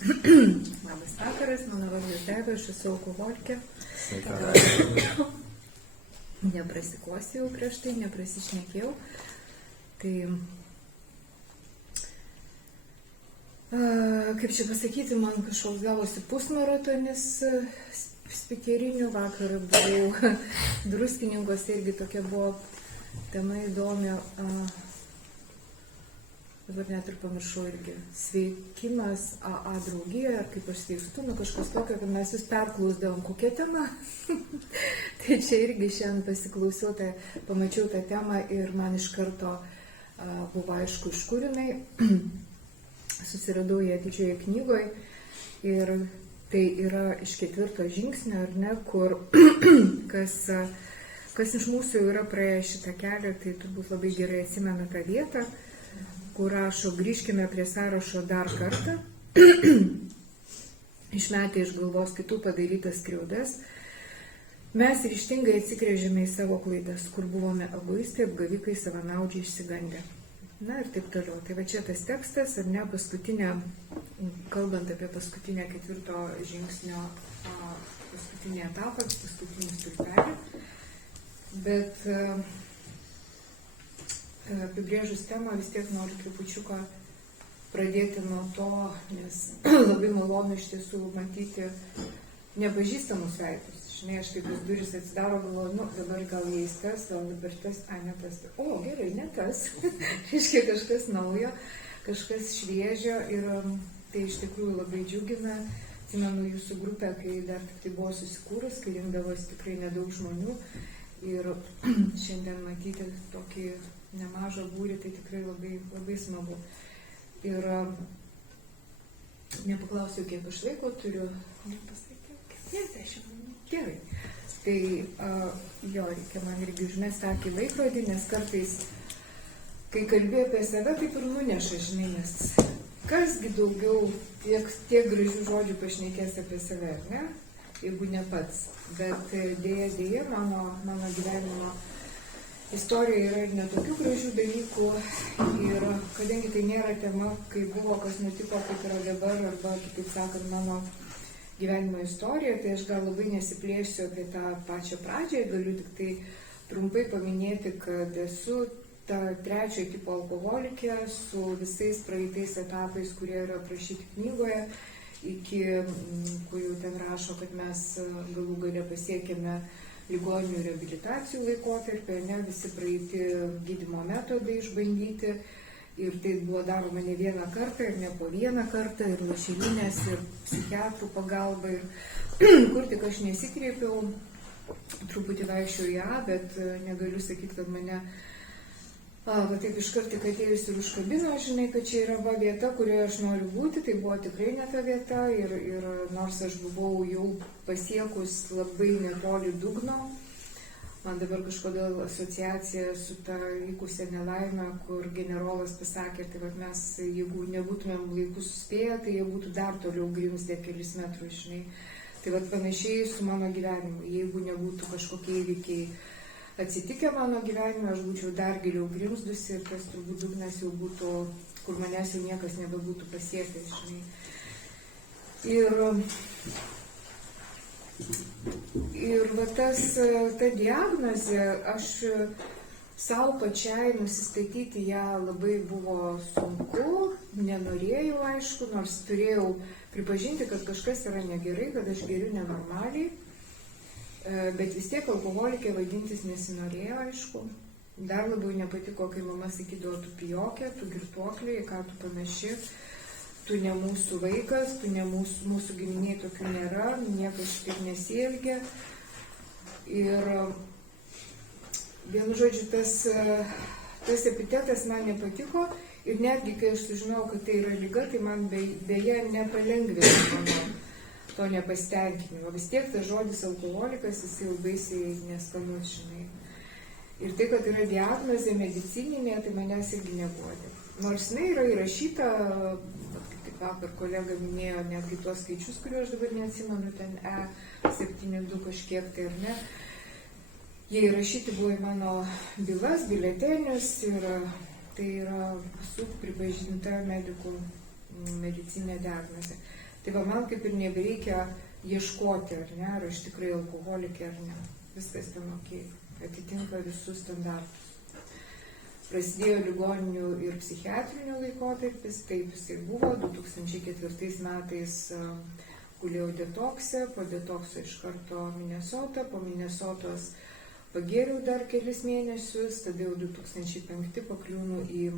Labas vakaras, mano vardas Daiva, aš esu alkoholikė. Neprasikosiu jau prieš tai, neprasišnekėjau. Tai, kaip čia pasakyti, man kažkoks gavosi pusmaratonis spikerinių. Vakar buvau Druskininkose, irgi tokia buvo tema įdomi. Dabar net ir pamiršau irgi. Sveikimas AA draugijoje, ar kaip aš sveikstu, kažkas tokio, kad mes vis perklausdavom kokią temą. Tai čia irgi šiandien pasiklausiau, tai pamačiau tą temą ir man iš karto buvo aišku, iš kur jinai. Susiradau ją didžioje knygoje ir tai yra iš 4 žingsnio, ar ne, kur kas iš mūsų jau yra praėję šitą kelią, tai turbūt labai gerai atsimena tą vietą, kur rašo, grįžkime prie sąrašo dar kartą, išmetę iš galvos kitų padarytas skriaudas, mes ryžtingai atsigręžėme į savo klaidas, kur buvome egoistai, apgavikai, savanaudžiai, išsigandę. Na ir taip toliau. Tai va čia tas tekstas, ar ne, paskutinė, kalbant apie paskutinę 4 žingsnio, paskutinį etapą, paskutinį stulpelį, bet apibrėžus temą vis tiek noriu trupučiuką pradėti nuo to, nes labai malonu iš tiesų matyti nepažįstamus veidus. Žinai, aš taip vis duris atsidaro, galvoju, dabar gal jais tas, gal dabar tas, ne tas. O, gerai, ne tas. Reiškia kažkas naujo, kažkas šviežio ir tai iš tikrųjų labai džiugina. Atsimenu jūsų grupę, kai dar tik tai buvo susikūrus, kai rinkdavosi tikrai nedaug žmonių ir šiandien matyti tokį nemažą būrį, tai tikrai labai, labai smagu. Ir nepaklausiau, kiek aš laiko turiu. Nepasakiau, 50 minučių. Gerai. Tai jo, reikia man irgi užmesti akį laikrodį, nes kartais, kai kalbėjau apie save, taip ir nuneša, žinai, nes kasgi daugiau tiek gražių žodžių pašnekės apie save, ne? Jeigu ne pats. Bet dėja, mano gyvenimo istorija yra ir netokių gražių dalykų ir kadangi tai nėra tema, kai buvo, kas nutiko, kaip yra dabar, arba kitaip sakant, mano gyvenimo istorija, tai aš gal labai nesiplėsiu apie tą pačią pradžią, galiu tik tai trumpai paminėti, kad esu ta 3 tipo alkoholikė su visais praeitais etapais, kurie yra aprašyti knygoje, iki, kur jau ten rašo, kad mes galų gale pasiekėme ligoninių reabilitacijų laikotarpį, ne visi praeiti gydymo metodai išbandyti. Ir tai buvo daroma ne vieną kartą ir ne po vieną kartą, ir lašelinės, ir psichiatrų pagalba, ir kur tik aš nesikreipiau, truputį vaikščiau į A, bet negaliu sakyti, kad mane va taip iškart tik atėjus ir užkabino, žinai, kad čia yra va vieta, kurioje aš noriu būti, tai buvo tikrai ne ta vieta, ir nors aš buvau jau pasiekus labai netoli dugno, man dabar kažkodėl asociacija su ta vykusia nelaime, kur generolas pasakė, tai vat mes, jeigu nebūtumėm laiku suspėję, tai jie būtų dar toliau grimzdę kelis metrus, žinai. Tai vat panašiai su mano gyvenimu. Jeigu nebūtų kažkokie įvykiai atsitikę mano gyvenime, aš būčiau dar giliau grimzdusi ir tas turbūt dugnas jau būtų, kur manęs jau niekas nebebūtų pasiekęs, žinai. Ir va ta diagnozė, aš savo pačiai nusistatyti ją labai buvo sunku, nenorėjau aišku, nors turėjau pripažinti, kad kažkas yra negerai, kad aš geriu nenormaliai, bet vis tiek alkoholikė vadintis nesinorėjo aišku. Dar labiau nepatiko, kai mama sakydavo, tu pijokė, tu girtuoklė, ką tu panaši. Tu ne mūsų vaikas, tu ne mūsų giminiai tokių nėra, niekas šitaip nesielgia. Ir vienu žodžiu, tas epitetas man nepatiko ir netgi, kai aš sužinojau, kad tai yra liga, tai man beje nepalengvino mano to nepasitenkinimo. Vis tiek tas žodis alkoholikas, jis jau baisiai neskanus, žinai. Ir tai, kad yra diagnozė medicininė, tai manęs irgi nebuodė. Nors jinai yra įrašyta, kaip vakar kolega minėjo, netgi tuos skaičius, kuriuos aš dabar neatsimenu, ten E72 kažkiek tai ar ne, jie įrašyti buvo į mano bylas, biuletenius ir tai yra su pripažinta medikų medicinė diagnozė. Tai va, man kaip ir nebereikia ieškoti, ar ne, ar aš tikrai alkoholikė, ar ne. Viskas ten ok, atitinka visus standartus. Prasidėjo ligoninių ir psichiatrinių laikotarpis, taip jisai buvo, 2004 metais gulėjau detokse, po detokso iš karto Minnesota, po Minnesotos pagėriau dar kelis mėnesius, tada jau 2005 pakliūnu į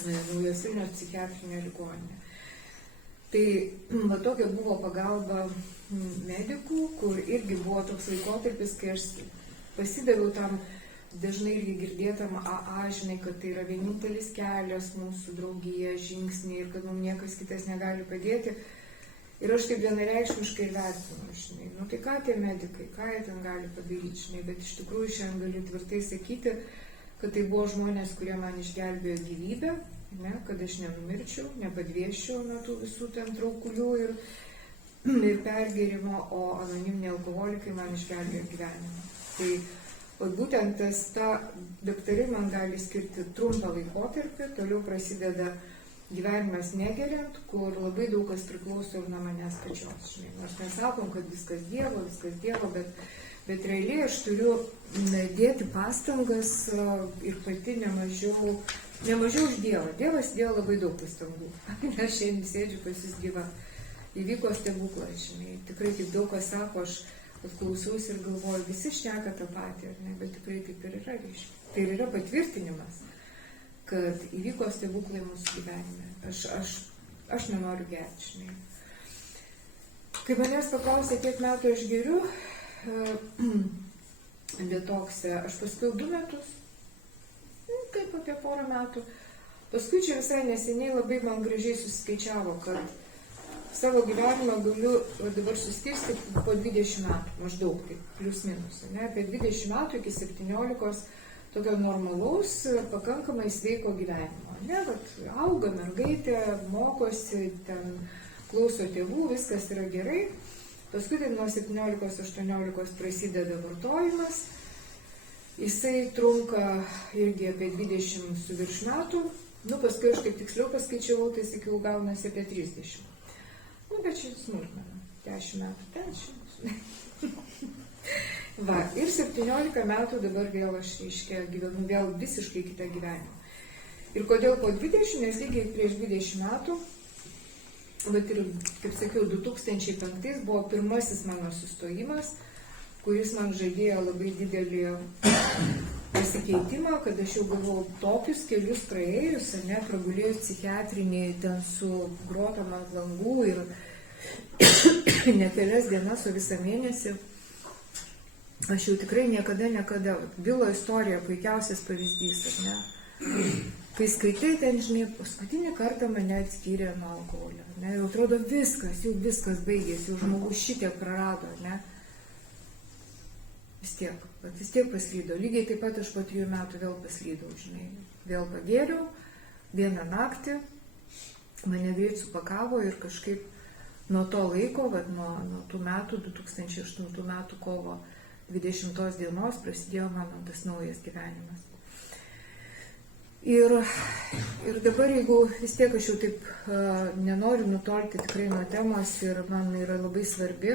Naujos Vilnios psichiatrinę ligoninę. Tai va tokia buvo pagalba medikų, kur irgi buvo toks laikotarpis, kai aš pasidaviau tam dažnai irgi girdėtam AA, žinai, kad tai yra vienintelis kelias mūsų draugija, žingsniai ir kad mums niekas kitas negali padėti. Ir aš taip vienareikšmiškai vertinu, žinai, nu tai ką tie medikai, ką jie ten gali padaryti, žinai, bet iš tikrųjų šiandien galiu tvirtai sakyti, kad tai buvo žmonės, kurie man išgelbėjo gyvybę, ne, kad aš nenumirčiau, nepadvieščiau nuo tų visų ten traukulių ir pergėrimo, o anoniminiai alkoholikai man išgelbėjo gyvenimą. Tai o būtent daktarai man gali skirti trumpą laikotarpį, toliau prasideda gyvenimas negeriant, kur labai daug kas priklauso ir nuo manęs pačios. Žinai. Nors mes sakom, kad viskas Dievo, bet realiai aš turiu dėti pastangas ir pati nemažiau už Dievą. Dievas dėjo labai daug pastangų. Aš šiandien sėdžiu pas jis gyva. Įvyko stebuklas, žinai. Tikrai taip daug kas sako, aš klausiausi ir galvoju, visi šneka tą patį, ar ne, bet tikrai taip ir yra. Tai ir yra patvirtinimas, kad įvyko stebuklai mūsų gyvenime. Aš nenoriu gerti, žinai. Kai manęs paklausė, kiek metų aš geriu detokse, aš paskui 2 metus, kaip apie porą metų. Paskui čia visai neseniai labai man gražiai susiskaičiavo, kad savo gyvenimą galiu dabar suskirstyti po 20 metų, maždaug, taip, plius minus, ne, apie 20 metų iki 17 tokio normalaus, pakankamai sveiko gyvenimo. Ne, vat, auga mergaitė, mokosi, ten klauso tėvų, viskas yra gerai. Paskui tai nuo 17-18 prasideda vartojimas. Jisai trunka irgi apie 20 su virš metų. Nu, paskui aš kaip tiksliau paskaičiavau, tai sakiau, gaunasi apie 30. Nu, bet čia smulkmena. 10 metų, 10. Va, ir 17 metų dabar vėl aš, reiškia, gyvenu vėl visiškai kitą gyvenimą. Ir kodėl po 20, nes lygiai prieš 20 metų, bet ir, kaip sakiau, 2005 buvo pirmasis mano sustojimas, kuris man žadėjo labai didelį pasikeitimą, kad aš jau buvau tokius kelius praėjus, ne, pragulėjus psichiatrinėje ten su grotom ant langų ir ne kelias dienas, o visą mėnesį. Aš jau tikrai niekada, Bilo istorija puikiausias pavyzdys, ar ne? Kai skaitai ten, žinai, paskutinį kartą mane atskyrė nuo alkoholio, ne? Jau atrodo viskas, jau viskas baigėsi, jau žmogus šitiek prarado, ne? Vis tiek paslydo. Lygiai taip pat aš po 3 metų vėl paslydau, žinai. Vėl pagėriau, vieną naktį, mane greit supakavo ir kažkaip nuo to laiko, nuo tų metų, 2008 metų kovo 20 dienos prasidėjo mano tas naujas gyvenimas. Ir dabar, jeigu vis tiek aš jau taip nenoriu nutolti tikrai nuo temos ir man yra labai svarbi,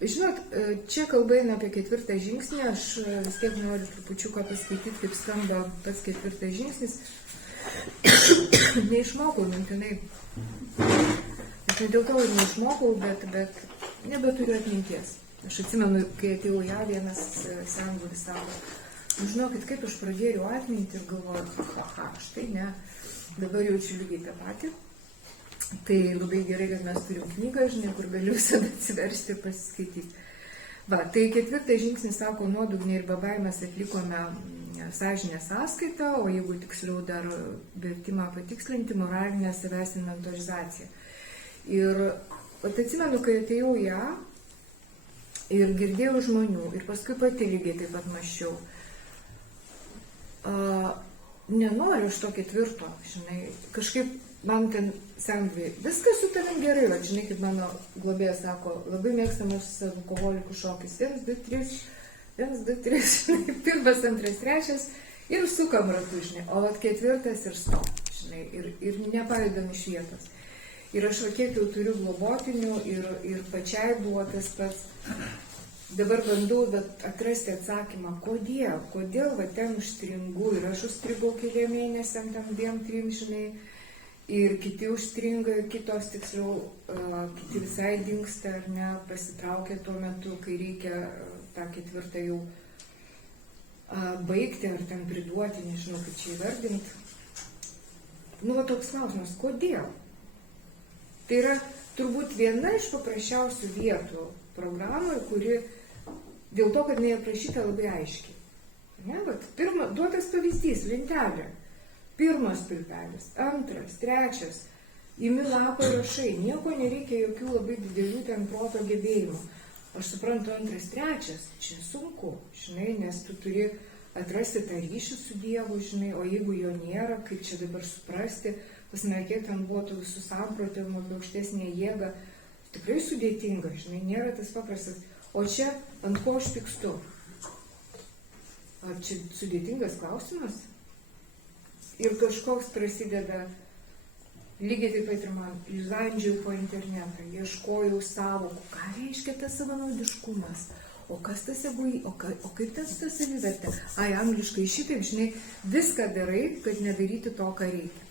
žinot, čia kalba eina apie 4 žingsnį, aš vis tiek noriu trupučiuką paskaityti, kaip skamba pats 4 žingsnis. Neišmokau mintinai. Aš ne dėl to ir neišmokau, bet nebeturiu atminties. Aš atsimenu, kai atėjau ją, vienas senbuvis sako, žinokit, kaip aš pradėjau atminti ir galvoju, štai ne, dabar jaučiu lygiai tą patį. Tai labai gerai, kad mes turim knygą, žinai, kur galiu visada atsiversti ir pasiskaityti. Va, tai 4 žingsnis sako, nuodugniai ir babaimės atlikome sąžinės sąskaitą, o jeigu tiksliau dar vertimą patikslinti, moralinę savęs inventorizaciją. Ir atsimenu, kai atėjau ją ir girdėjau žmonių ir paskui pati lygiai taip pat mąsčiau. Nenoriu iš to 4, žinai, kažkaip man ten senbuviai, viskas su tavim gerai, va, žinai, kaip mano globėjas sako, labai mėgstamas alkoholikų šokis, 1, 2, 3, 1, 2, 3, žinai, 1, 2, 3 ir sukam ratu, žinai, o 4 ir stop, žinai, ir nepajudam iš vietos. Ir aš kiek jau turiu globotinių ir pačiai buvo tas pats. Dabar bandau atrasti atsakymą, kodėl va ten užstringu ir aš užstrigau keliam mėnesiam, tam 2-3, žinai, ir kiti užstringa, kitos tiksliau, kiti visai dingsta ar ne, pasitraukia tuo metu, kai reikia tą 4 jau baigti ar ten priduoti, nežinau, kaip čia įvardinti. Nu, va toks klausimas, kodėl? Tai yra turbūt viena iš paprasčiausių vietų programoje, kuri dėl to, kad jinai aprašyta labai aiškiai. Ne, vat, duotas pavyzdys, lentelė. 1 stulpelis, 2, 3, imi lapą ir rašai, nieko nereikia jokių labai didelių ten proto gebėjimų. Aš suprantu, 2, 3, čia sunku, žinai, nes tu turi atrasti tą ryšį su Dievu, žinai, o jeigu jo nėra, kaip čia dabar suprasti, pasmerkėt ten buvo tų visų samprotavimų apie aukštesnę jėgą, tikrai sudėtinga, žinai, nėra tas paprastas. O čia ant ko aš pykstu? Ar čia sudėtingas klausimas? Ir kažkoks prasideda, lygiai taip pat ir man, landžiau po internetą, ieškojau savokų, ką reiškia tas savanaudiškumas, o kas tas o kaip tas savivertė. Angliškai šitaip, žinai, viską darai, kad nedaryti to, ką reikia.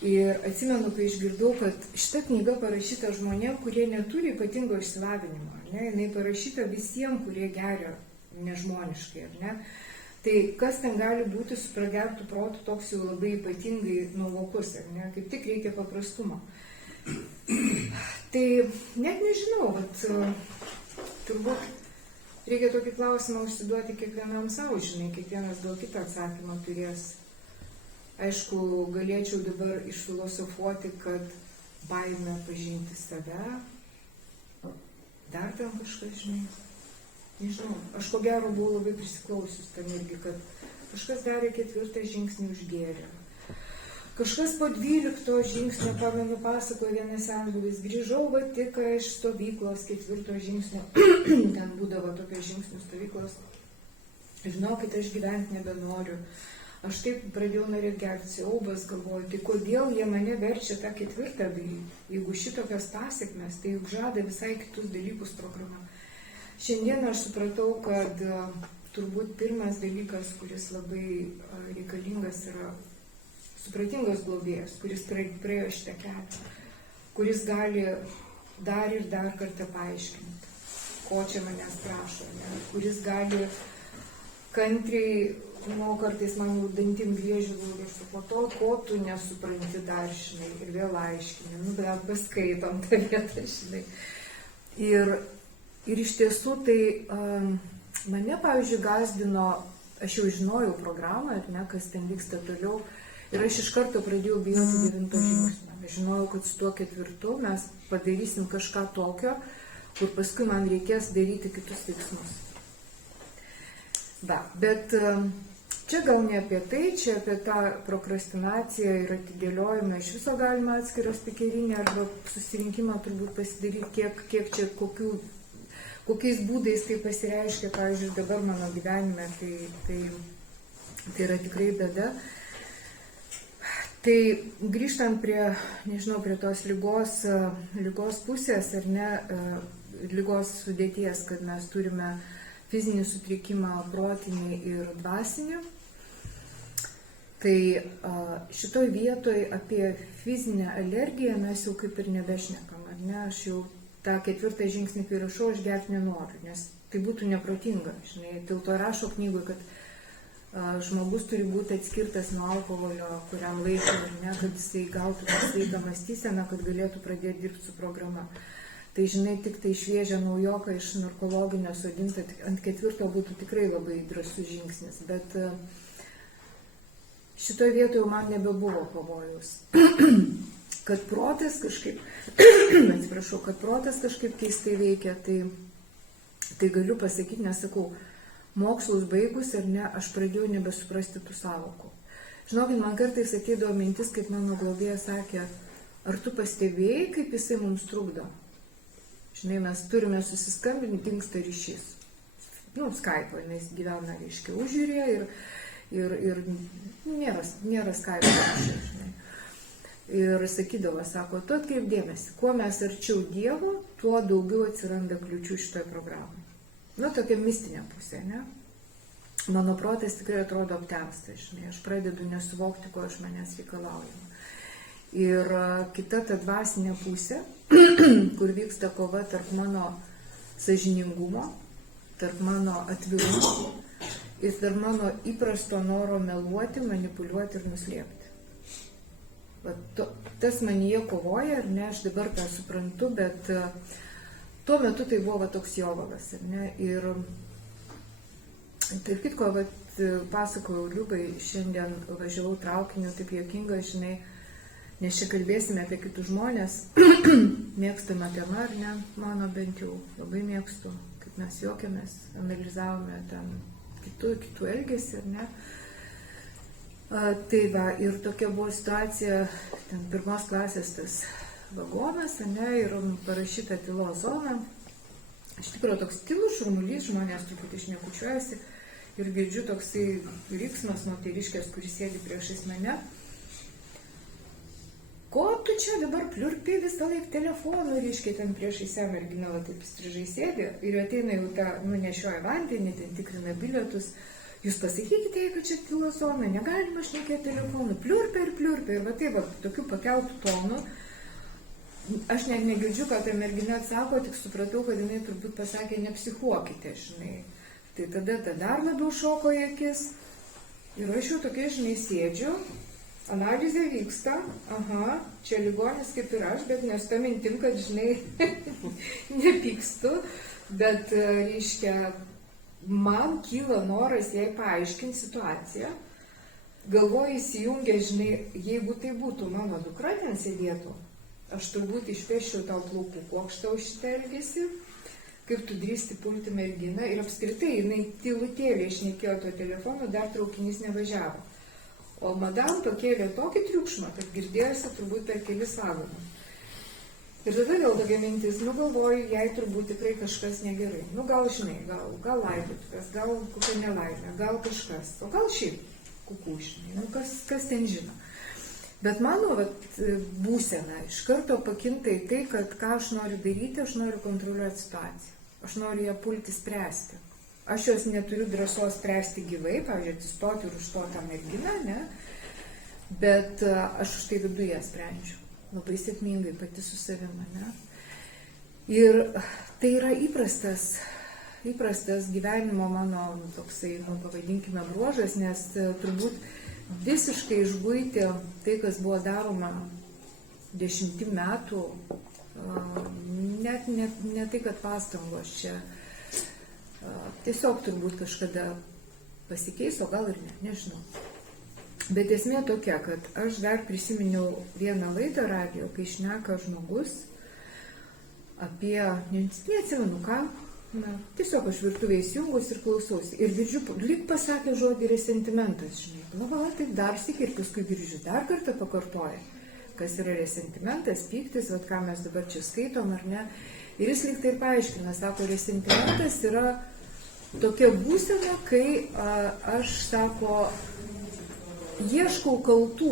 Ir atsimenu, kai išgirdau, kad šita knyga parašyta žmonėm, kurie neturi ypatingo išsilavinimo, ne? Jinai parašyta visiems, kurie geria nežmoniškai, ar ne? Tai kas ten gali būti su pragertų protų toks jau labai ypatingai nuovokus, ar ne? Kaip tik reikia paprastumo. Tai net nežinau, bet turbūt reikia tokį klausimą užsiduoti kiekvienam savo, žinai, kiekvienas gal kitą atsakymą turės. Aišku, galėčiau dabar išfilosofuoti, kad baimė pažinti save, dar ten kažkas, žinai, nežinau, aš ko gero buvau labai prisiklausius tam irgi, kad kažkas darė 4 žingsnį užgėrė. Kažkas po 12 žingsnio, pamenu, pasakojo vienas senbuvis, grįžau va tik iš stovyklos 4 žingsnio, ten būdavo tokios žingsnių stovyklos, žinokit, aš gyventi nebenoriu. Aš taip pradėjau norėti gerti siaubas, galvoju, tai kodėl jie mane verčia tą 4 daryti? Jeigu šitokios pasiekmes, tai juk žada visai kitus dalykus programa. Šiandien aš supratau, kad turbūt pirmas dalykas, kuris labai reikalingas, yra supratingas globėjas, kuris praėjo šitą kelią, kuris gali dar ir dar kartą paaiškinti, ko čia manęs prašo, ne? Kuris gali kantriai, kartais man jau dantim griežiu ir po to, ko tu nesupranti dar, žinai, ir vėl aiškini, bet paskaitom tą vietą, žinai. Ir iš tiesų tai mane, pavyzdžiui, gąsdino, aš jau žinojau programą, ar ne, kas ten vyksta toliau, ir aš iš karto pradėjau bijoti 9 žingsnio. Aš žinojau, kad su tuo 4 mes padarysim kažką tokio, kur paskui man reikės daryti kitus veiksmus. Bet čia gal ne apie tai, čia apie tą prokrastinaciją ir atidėliojimą. Iš viso galima atskirą spikerinį arba susirinkimą turbūt pasidaryti, kiek čia, kokiais būdais tai pasireiškia, pavyzdžiui, dabar mano gyvenime, tai yra tikrai bėda. Tai grįžtant prie, nežinau, prie tos lygos pusės, ar ne, lygos sudėties, kad mes turime fizinį sutrikimą, protinį ir dvasinį. Tai šitoj vietoj apie fizinę alergiją mes jau kaip ir nebešnekam, ar ne? Aš jau tą 4 žingsnį, kai rašau, aš gerti nenoriu, nes tai būtų neprotinga, žinai. Dėl to rašo knygui, kad žmogus turi būti atskirtas nuo alkoholio kuriam laikui, ar ne, kad jisai gautų sveiką mąstyseną, kad galėtų pradėti dirbti su programa. Tai, žinai, tik tai šviežia naujoka iš narkologinio sodinta ant 4 būtų tikrai labai drąsus žingsnis, bet šitoje vietoje man nebebuvo pavojaus. Kad protas kažkaip, kad protas kažkaip keistai veikia, tai galiu pasakyti, nesakau, mokslus baigus ar ne, aš pradėjau nebesuprasti tų savokų. Žinokit, man kartais ateidavo mintis, kaip mano globėjas sakė, ar tu pastebėjai, kaip jisai mums trukdo? Žinai, mes turime susiskambinti, dingsta ryšys. Skype, nes gyvena, reiškia, užjūrėje ir nėra Skype ryšio, žinai. Ir sakydavo, sako, tu atkreip dėmesį, kuo mes arčiau Dievo, tuo daugiau atsiranda kliūčių šitoje programoje. Nu, tokia mistinė pusė, ne? Mano protas tikrai atrodo aptemsta, žinai, aš pradedu nesuvokti, ko iš manęs reikalaujama. Ir kita ta dvasinė pusė, kur vyksta kova tarp mano sąžiningumo, tarp mano atvirumo ir tarp mano įprasto noro meluoti, manipuliuoti ir nuslėpti. Tas manyje kovoja, ar ne, aš dabar tą suprantu, bet tuo metu tai buvo toks jovalas, ar ne, ir taip kitko, pasakojau Liubai, šiandien važiavau traukiniu, taip juokinga, žinai, nes čia kalbėsime apie kitus žmonės, mėgstama tema, ar ne, mano bent jau labai mėgstu, kaip mes juokiamės, analizavome ten kitų elgesį, ar ne. Tai va, ir tokia buvo situacija, ten 1 klasės tas vagonas, ne, ir parašyta tylos zona. Iš tikrųjų toks tylus šurmulys, žmonės truputį šnekučiuojasi ir girdžiu toksai riksmas moteriškės, kuris sėdi priešais mane. Ko tu čia dabar pliurpi visą laiką telefonu, reiškia ten priešais ją mergina, taip įstrižai sėdi ir ateina jau tą, nešioja vandenį, ten tikrina bilietus. Jūs pasakykite, kad čia tylos zona, negalima šnekėti telefonu, pliurpia, ir va taip, tokių pakeltų tonų. Aš net negirdžiu, ką ta mergina atsako, tik supratau, kad jinai turbūt pasakė, nepsichuokite, žinai. Tai tada dar labiau šoko į akis. Ir aš jau tokia, žinai, sėdžiu, analizė vyksta, čia ligonis kaip ir aš, bet nesu tą mintim, kad, žinai, nepykstu, bet, reiškia, man kyla noras jai paaiškinti situaciją. Galvoju įsijungia, žinai, jeigu tai būtų mano dukra ten sėdėtų, aš turbūt išpeščiau tau plaukų kuokštą už šitą elgesį, kaip tu drįsti pulti merginą ir apskritai jinai tylutėlė išnekėjo to telefonu, dar traukinys nevažiavo. O madam pakėlė tokį triukšmą, kad girdėjosi turbūt per kelis vagonus. Ir tada vėl tokia mintis, galvoju, jai turbūt tikrai kažkas negerai. Gal žinai, gal laidotuvės, gal kokia nelaimė, gal kažkas, o gal šiaip kukų, žinai, kas ten žino. Bet mano būsena iš karto pakinta į tai, kad ką aš noriu daryti, aš noriu kontroliuoti situaciją. Aš noriu ją pulti spręsti. Aš jos neturiu drąsos spręsti gyvai, pavyzdžiui, atsistoti ir užstoti tą merginą, ne? Bet aš už tai viduje sprendžiu. Labai sėkmingai pati su savimi, ne? Ir tai yra įprastas gyvenimo mano toksai, pavadinkime, bruožas, nes turbūt visiškai išguiti tai, kas buvo daroma 10 metų, net ne tai, kad pastangos čia, tiesiog turbūt kažkada pasikeis, o gal ir ne, nežinau. Bet esmė tokia, kad aš dar prisiminiau vieną laidą radijo, kai šneka žmogus apie, neatsimenu ką, tiesiog aš virtuvėje įsijungus ir klausausi. Ir girdžiu, lyg pasakė žodį resentimentas, žinai. Taip dar sykį ir paskui girdžiu, dar kartą pakartoja, kas yra resentimentas, pyktis, ką mes dabar čia skaitom ar ne. Ir jis lyg tai paaiškina, sako, resentimentas yra tokia būsena, kai aš, sako, ieškau kaltų.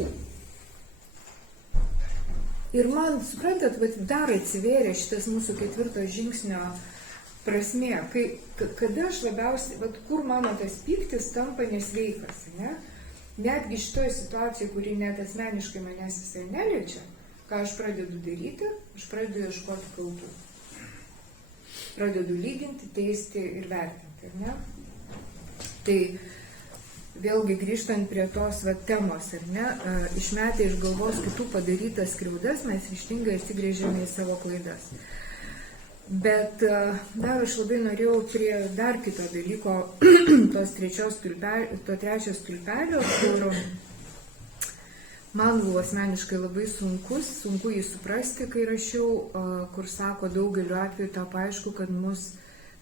Ir man, suprantat, dar atsivėrė šitas mūsų 4 žingsnio prasmė, kada aš labiausiai, kur mano tas pyktis tampa nesveikas, ne? Netgi šitoje situacijoje, kuri net asmeniškai manęs visai neliečia, ką aš pradedu daryti, aš pradedu ieškoti kaltų. Pradedu lyginti, teisti ir vertinti, ne? Tai vėlgi grįžtant prie tos temos, ar ne, išmetę iš galvos kitų padarytas skriaudas, mes ryžtingai atsigręžėme į savo klaidas. Bet dar aš labai norėjau prie dar kito dalyko, to trečio stulpelio, kur man buvo asmeniškai labai sunku jį suprasti, kai rašiau, kur sako daugeliu atveju tą aišku, kad mus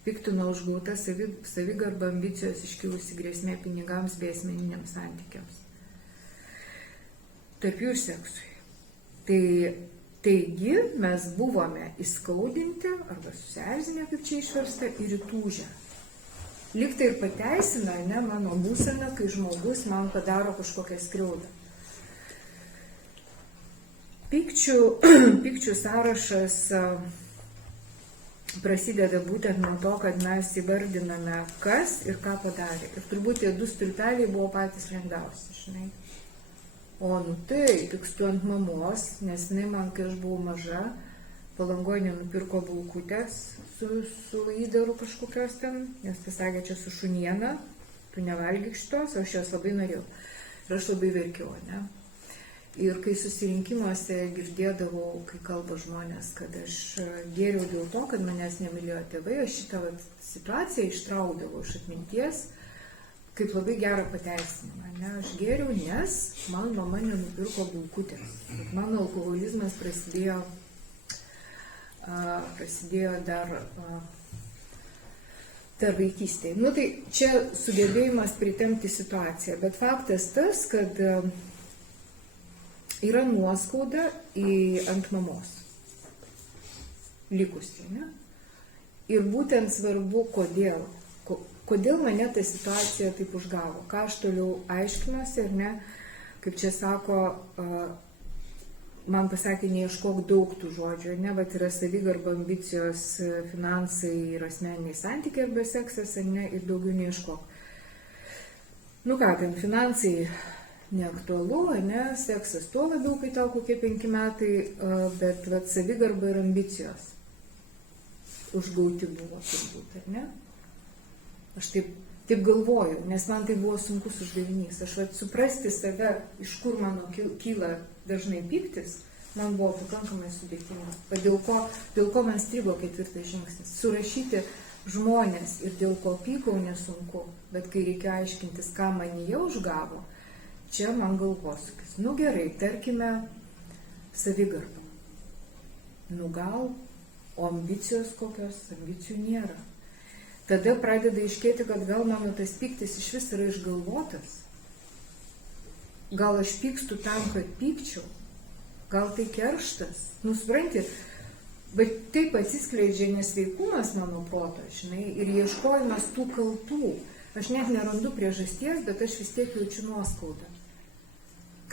piktino užgauta savigarba, ambicijos iškilusi grėsmė pinigams bei asmeniniams santykiams. Tarp jų ir seksui. Taigi mes buvome įskaudinti arba susierzinę, kaip čia išversta, ir įtūžę. Lyg tai ir pateisina, ne, mano būseną, kai žmogus man padaro kažkokią skriaudą. Pykčių sąrašas prasideda būtent nuo to, kad mes įvardiname, kas ir ką padarė. Ir turbūt tie 2 stulpeliai buvo patys lengviausi, žinai. O, tai, pykstu ant mamos, nes jinai man, kai aš buvau maža, Palangoje nupirko bulkutės su įdaru kažkokios ten, nes pasakė, čia su šuniena, tu nevalgyk šitos, o aš jos labai norėjau. Ir aš labai verkiau, ne? Ir kai susirinkimuose girdėdavau, kai kalba žmonės, kad aš gėriau dėl to, kad manęs nemylėjo tėvai, aš šitą situaciją ištraukdavau iš atminties kaip labai gerą pateisinimą. Ne? Aš gėriau, nes man mama nenupirko bulkutės. Mano alkoholizmas prasidėjo dar vaikystėje. Nu tai čia sugebėjimas pritempti situaciją, bet faktas tas, kad yra nuoskauda ant mamos likusi, ne? Ir būtent svarbu, kodėl mane ta situacija taip užgavo, ką aš toliau aiškinuosi, ar ne, kaip čia sako, man pasakė, neieškok daug tų žodžių, ne, bet yra savigarba, ambicijos, finansai ir asmeniniai santykiai arba seksas, ne, ir daugiau neieškok. Nu ką, ten finansai neaktualu, ne, seksas tuo labiau, kai tau kokie 5 metai, bet savigarba ir ambicijos užgauti buvo turbūt, ar ne? Aš taip galvoju, nes man tai buvo sunkus uždavinys. Aš suprasti save, iš kur mano kyla dažnai pyktis, man buvo pakankamai sudėtinga. Dėl ko man strigo 4 žingsnis. Surašyti žmonės ir dėl ko pykau nesunku, bet kai reikia aiškintis, ką manyje užgavo, čia man galvosūkis. Nu gerai, tarkime, savigarba. Nu gal, o ambicijos kokios? Ambicijų nėra. Tada pradeda iškėti, kad gal mano tas pyktis iš vis yra išgalvotas. Gal aš pykstu tam, kad pykčiau. Gal tai kerštas. Nu, supranti, bet taip atsiskleidžia nesveikumas mano proto, žinai, ir ieškojimas tų kaltų. Aš net nerandu priežasties, bet aš vis tiek jaučiu nuoskaudą.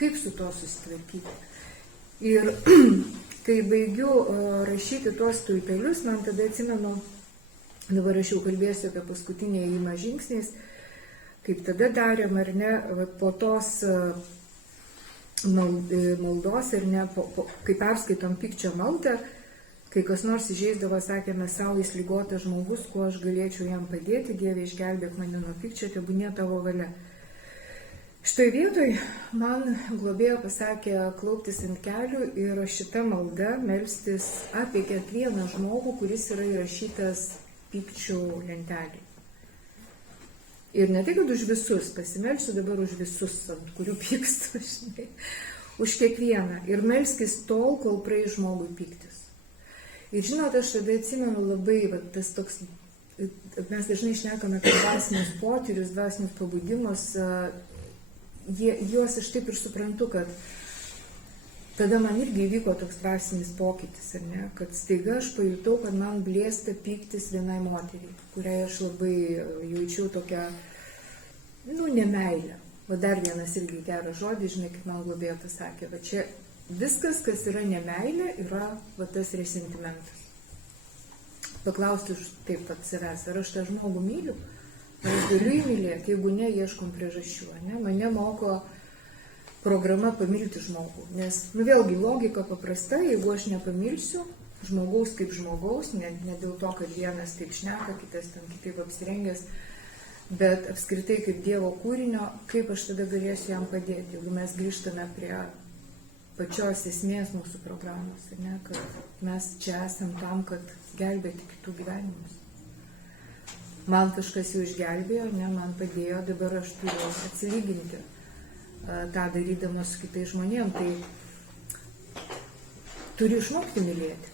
Kaip su to susitvarkyti? Ir kai baigiu rašyti tuos stulpelius, man tada atsimenu, dabar aš jau kalbėsiu apie paskutinį ėjimą žingsniais, kaip tada darėm, ar ne, po tos maldos, ar ne, kai perskaitom pykčio maldą, kai kas nors įžeisdavo, sakėme, savo jis ligotas žmogus, kuo aš galėčiau jam padėti, Dieve išgelbėk mane nuo pykčio, tebūnie tavo valia. Štai vietoj man globėja pasakė klauptis ant kelių ir šitą maldą melstis apie kiekvieną žmogų, kuris yra įrašytas pykčių lentelį. Ir ne tai, kad už visus, pasimelsiu dabar už visus, ant kurių pykstu, žinai, už kiekvieną. Ir melskis tol, kol praeis žmogui pyktis. Ir žinot, aš tada atsimenu labai, tas toks, mes dažnai šnekame apie dvasinius potyrius, dvasinius pabudimus, juos aš taip ir suprantu, kad tada man irgi įvyko toks dvasinis pokytis, ar ne, kad staiga aš pajutau, kad man blėsta pyktis vienai moteriai, kuriai aš labai jaučiau tokią, nemeilę. O dar vienas irgi geras žodis, žinai, kaip man globėja pasakė, va čia viskas, kas yra nemeilė, yra va tas resentimentas. Paklausti taip pat savęs, ar aš tą žmogų myliu, ar aš galiu įmylėti, jeigu ne, ieškom priežasčių, ne? Mane moko programa pamilti žmogų, nes, vėlgi, logika paprasta, jeigu aš nepamilsiu žmogaus kaip žmogaus, ne dėl to, kad vienas taip šneka, kitas ten kitaip apsirengęs, bet apskritai kaip Dievo kūrinio, kaip aš tada galėsiu jam padėti, jeigu mes grįžtame prie pačios esmės mūsų programos, ne? Kad mes čia esam tam, kad gelbėti kitų gyvenimus. Man kažkas jau išgelbėjo, ne, man padėjo, dabar aš turiu atsilyginti tą darydama su kitais žmonėm, tai turiu išmokti mylėti.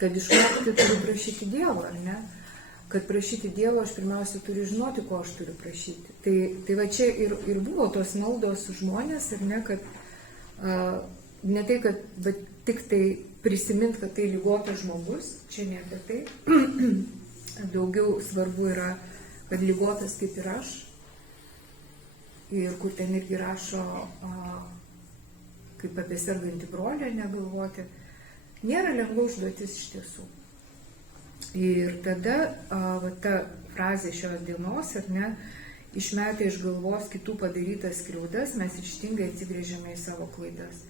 Kad išmokti turiu prašyti Dievo, ar ne? Kad prašyti Dievo aš pirmiausia turiu žinoti, ko aš turiu prašyti. Tai va čia ir buvo tos maldos žmonės, ar ne, kad ne tai, kad bet tik tai prisimint, kad tai ligotas žmogus, čia ne apie tai. Daugiau svarbu yra, kad ligotas kaip ir aš, ir kur ten irgi rašo kaip apie sergantį brolį, negalvoti, nėra lengva užduotis iš tiesų. Ir tada va, ta frazė šios dienos, ar ne, išmetę iš galvos kitų padarytas skriaudas, mes ryžtingai atsigręžiame į savo klaidas.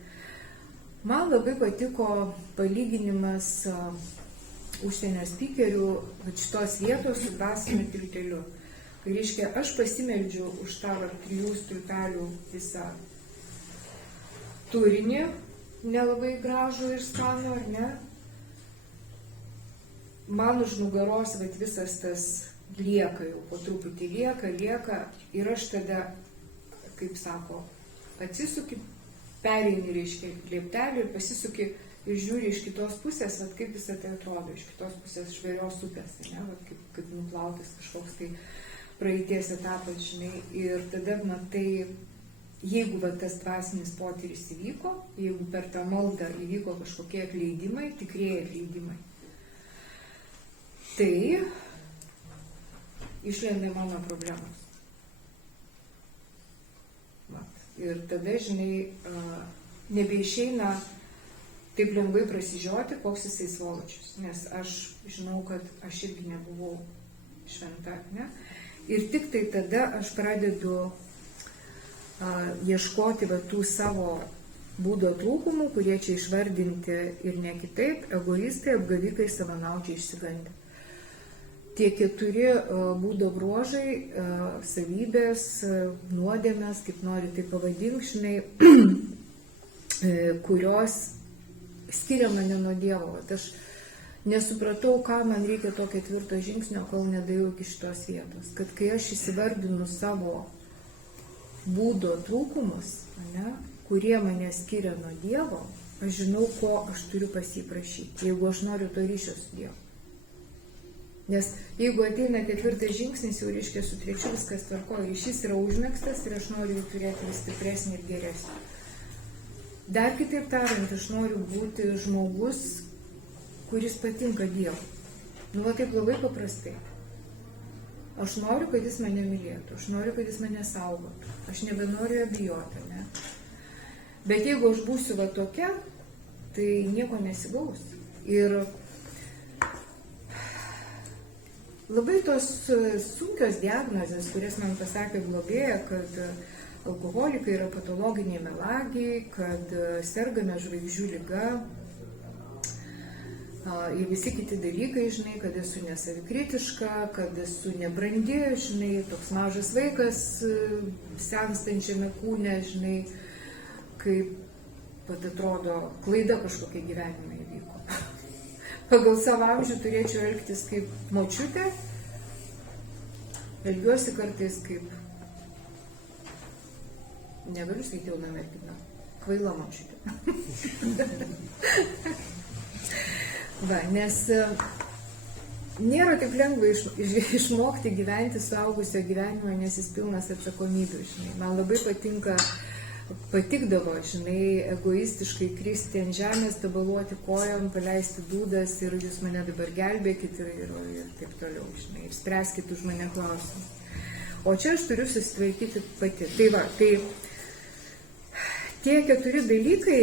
Man labai patiko palyginimas užsienio spykerių šitos vietos su dvasiniu tilteliu. Tai reiškia, aš pasimeldžiu už tą 3 stulpelių visą turinį, nelabai gražų ir skanų, ar ne? Man už nugaros visas tas lieka, jau po truputį lieka, ir aš tada, kaip sako, atsisuki, pereini, reiškia, lieptelį ir pasisuki ir žiūri iš kitos pusės, kaip visą tai atrodo, iš kitos pusės švarios upės, ne? Kaip nuplautas kažkoks tai praeities etapas, žinai, ir tada matai, jeigu tas dvasinis potyris įvyko, jeigu per tą maldą įvyko kažkokie atleidimai, tikrieji atleidimai, tai išlenda mano problemos. Ir tada, žinai, nebeišeina taip lengvai prasižioti, koks jisai svoločius, nes aš žinau, kad aš irgi nebuvau šventa, ne? Ir tik tai tada aš pradedu ieškoti tų savo būdo trūkumų, kurie čia išvardinti ir ne kitaip, egoistai, apgavikai, savanaudžiai, išsigandę. Tie 4 būdo bruožai, savybės, nuodėmės, kaip nori tai pavadink, žinai, kurios skiria mane nuo Dievo. Aš nesupratau, ką man reikia to 4 žingsnio, kol nedėjau iki šitos vietos. Kad kai aš įsivardinu savo būdo trūkumus, ne, kurie mane skiria nuo Dievo, aš žinau, ko aš turiu pasiprašyti, jeigu aš noriu to ryšio su Dievu. Nes jeigu ateina 4 žingsnis, jau reiškia su 3 viskas tvarkoja, ryšys yra užmegztas ir aš noriu jį turėti vis stipresnį ir geresnį. Dar kitaip tariant, aš noriu būti žmogus, kuris patinka Dievui. Va taip labai paprastai. Aš noriu, kad jis mane mylėtų, aš noriu, kad jis mane saugotų, aš nebenoriu abijoti, ne? Bet jeigu aš būsiu va tokia, tai nieko nesigaus. Ir labai tos sunkios diagnozės, kurias man pasakė globėja, kad alkoholikai yra patologiniai melagiai, kad sergame žvaigždžių liga, ir visi kiti dalykai, žinai, kad esu nesavikritiška, kad esu nebrandi, žinai, toks mažas vaikas senstančiame kūne, žinai, kaip pat atrodo klaida kažkokia gyvenime įvyko. Pagal savo amžių turėčiau elgtis kaip močiutė, elgiuosi kartais kaip, negaliu sakyti jauna mergina, kvaila močiutė. Va, nes nėra taip lengva išmokti gyventi suaugusio gyvenimo, nes jis pilnas atsakomybių, žinai. Man labai patikdavo, žinai, egoistiškai kristi ant žemės, tabaluoti kojom, paleisti dūdas ir jūs mane dabar gelbėkit ir taip toliau, žinai, ir spręskit už mane klausimus. O čia aš turiu susitvarkyti pati. Tai va, tai tie 4 dalykai,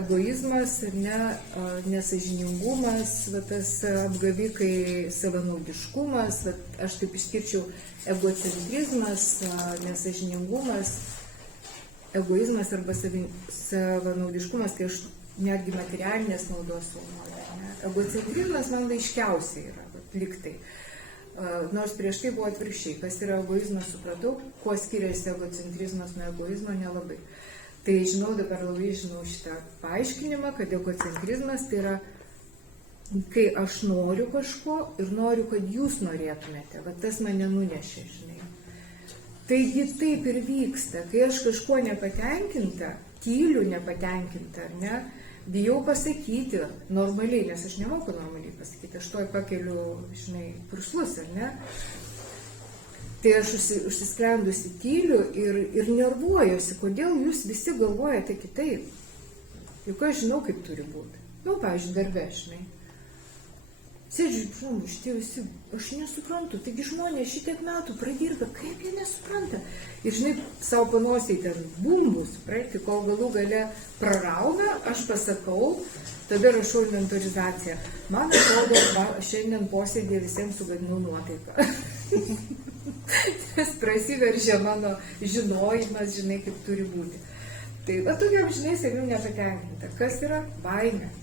egoizmas, nesąžiningumas, tas apgavikai, savanaudiškumas, aš taip išskirčiau egocentrizmas, nesąžiningumas, egoizmas arba savanaudiškumas, tai aš netgi materialinės naudos noriu. Egocentrizmas man aiškiausiai yra, liktai. Nors prieš tai buvo atvirkščiai, kas yra egoizmas, supratau, kuo skiriasi egocentrizmas nuo egoizmo, nelabai. Tai žinau, dabar labai žinau šitą paaiškinimą, kad egocentrizmas tai yra, kai aš noriu kažko ir noriu, kad jūs norėtumėte, va tas mane nunešė, žinai. Taigi taip ir vyksta, kai aš kažkuo nepatenkinta, tyliu nepatenkinta, ar ne, bijau pasakyti normaliai, nes aš nemoku normaliai pasakyti, aš toj pakeliu, žinai, purslus, ar ne? Tai aš užsisklendusi tyliu ir nervuojuosi, kodėl jūs visi galvojate kitaip. Juk aš žinau, kaip turi būti. Pavyzdžiui, darbe, žinai. Sėdžiu, žinoma, šitie visi, aš nesuprantu, taigi žmonės šitiek metų pradirbę, kaip jie nesupranta. Ir žinai, savo panosiai ten bumbus, praeiti, kol galų gale prarauna, aš pasakau, tada rašau inventorizaciją. Man atrodo, šiandien posėdėje visiems sugadinau nuotaiką. Nes prasiveržia mano žinojimas, žinai, kaip turi būti. Tai va tokia, žinai, savim nepatenkinta. Kas yra? Baimė.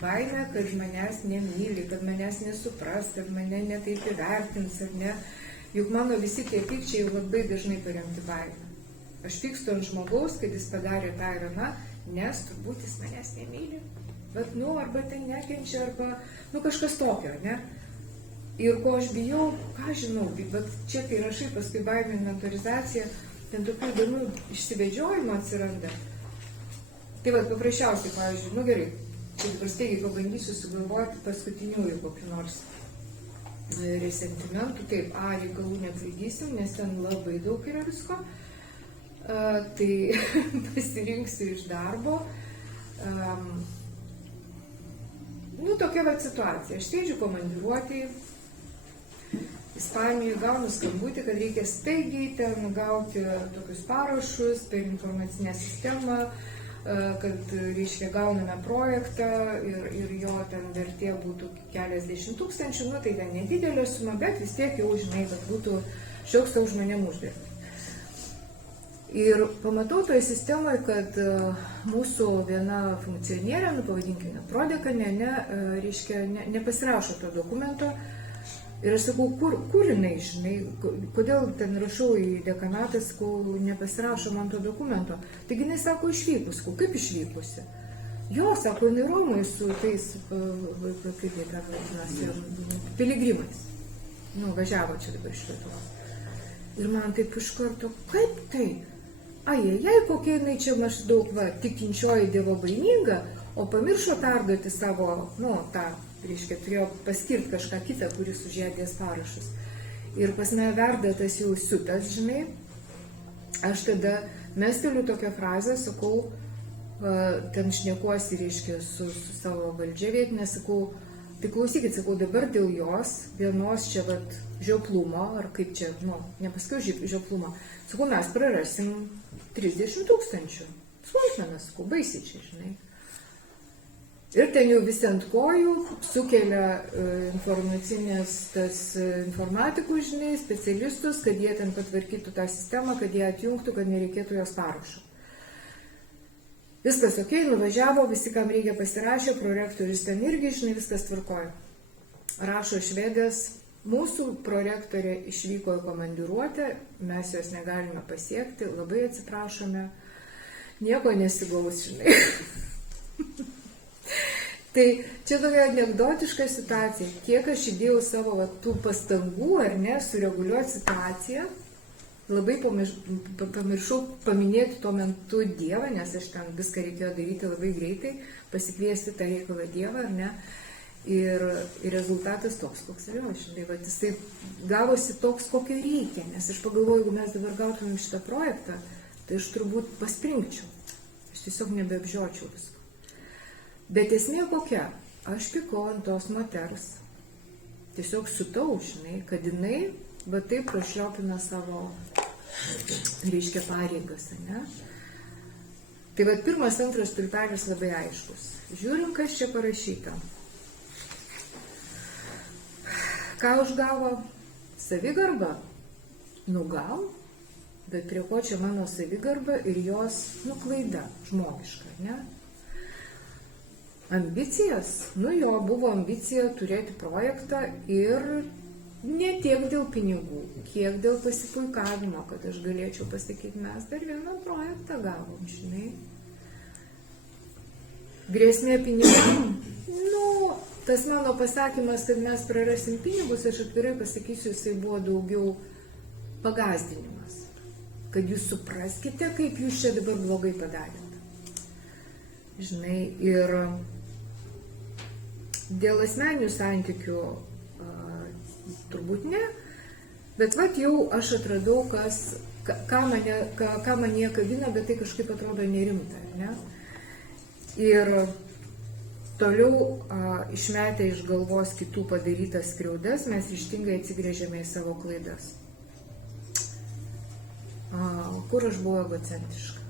Baimė, kad manęs nemyli, kad manęs nesupras, kad mane netaip įvertins, ar ne. Juk mano visi tie pykčiai labai dažnai paremti baimę. Aš pykstu ant žmogaus, kad jis padarė tą ir aną, nes turbūt jis manęs nemyli. Bet, arba ten nekenčia, arba, kažkas tokio, ne. Ir ko aš bijau, ką žinau, bet čia kai rašai paskui baimė inventorizacija, ten tokių įdomių išsivedžiojimų atsiranda. Tai va, paprasčiausiai, pavyzdžiui, gerai. Čia dabar staigiai pabandysiu sugalvoti paskutiniųjų kokių nors resentimentų. Taip, reikalų neklaidysim, nes ten labai daug yra visko. Tai pasirinksiu iš darbo. Tokia va situacija. Aš sėdžiu komandiruotėj Ispanijoje, gaunu skambutį, kad reikia staigiai ten gauti tokius parašus per informacinę sistemą, kad, reiškia, gauname projektą ir jo ten vertė būtų keliasdešimt tūkstančių, tai ten nedidelė suma, bet vis tiek jau žinai, kad būtų šioks toks žmonėm uždirbti. Ir pamatau toje sistemoje, kad mūsų viena funkcionierė, pavadinkime, prodekanė, reiškia, nepasirašo to dokumento. Ir aš sakau, kur jinai, žinai, kodėl ten rašau į dekanatą, sakau, nepasirašo man to dokumento. Taigi jinai sako, išvykus, sakau, kaip išvykusi? Jo, sako, jinai Romai su tais, kaip jie ten vadinasi, piligrimais. Važiavo čia dabar iš Lietuvos. Ir man taip iš karto, kaip tai? Jei kokia jinai čia maždaug, tikinčioji dievobaiminga, o pamiršo perduoti savo, tą, reiškia, turėjo paskirti kažką kitą, kuris užėdės parašus. Ir pas mane verda tas jau siutas, žinai. Aš tada mesteliu tokią frazę, sakau, ten šnekuosi, reiškia, su savo valdžia vietinė, sakau, tai klausykit, sakau, dabar dėl jos, vienos čia, žioplumo, ar kaip čia, nepasakiau žioplumo, sakau, mes prarasim 30 000. Smulkmeną, sakau, baisiai čia, žinai. Ir ten jau visi ant kojų sukelia informacinės informatikų, žinai, specialistus, kad jie ten patvarkytų tą sistemą, kad jie atjungtų, kad nereikėtų jos parašo. Viskas ok, nuvažiavo, visi, kam reikia, pasirašė, prorektorius ten irgi, žinai, viskas tvarkoja. Rašo švedės, mūsų prorektorė išvyko į komandiruotę, mes jos negalime pasiekti, labai atsiprašome, nieko nesigaus, žinai. Tai čia tokia anekdotiška situacija, kiek aš įdėjau savo tų pastangų, ar ne, sureguliuoti situaciją, labai pamiršau paminėti tuo metu Dievą, nes aš ten viską reikėjo daryti labai greitai, pasikviesti tą reikalą Dievą, ar ne, ir rezultatas toks, koks yra, žinai, jisai gavosi toks, kokio reikia, nes aš pagalvoju, jeigu mes dabar gautumėm šitą projektą, tai aš turbūt paspringčiau, aš tiesiog nebeapžiočiau visko. Bet esmė kokia? Aš pykau ant tos moters. Tiesiog sutau, žinai, kad jinai, taip prašliopina savo, reiškia, pareigas, ne? Tai pirmas, antras stulpelis labai aiškus. Žiūrim, kas čia parašyta. Ką užgavo? Savigarba? Gal, bet prie ko čia mano savigarba ir jos, klaida, žmogiška, ne? Ambicijas, jo, buvo ambicija turėti projektą ir ne tiek dėl pinigų, kiek dėl pasipuikavimo, kad aš galėčiau pasakyti, mes dar vieną projektą gavom, žinai. Grėsmė pinigų, tas mano pasakymas, kad mes prarasim pinigus, aš atvirai pasakysiu, jisai buvo daugiau pagąsdinimas, kad jūs supraskite, kaip jūs čia dabar blogai padarėte. Žinai, ir dėl asmeninių santykių turbūt ne, bet jau aš atradau, ką mane kabina, bet tai kažkaip atrodo nerimta, ne? Ir Toliau išmetę iš galvos kitų padarytas skriaudas, mes ryžtingai atsigrėžėme į savo klaidas. Kur aš buvau egocentriška?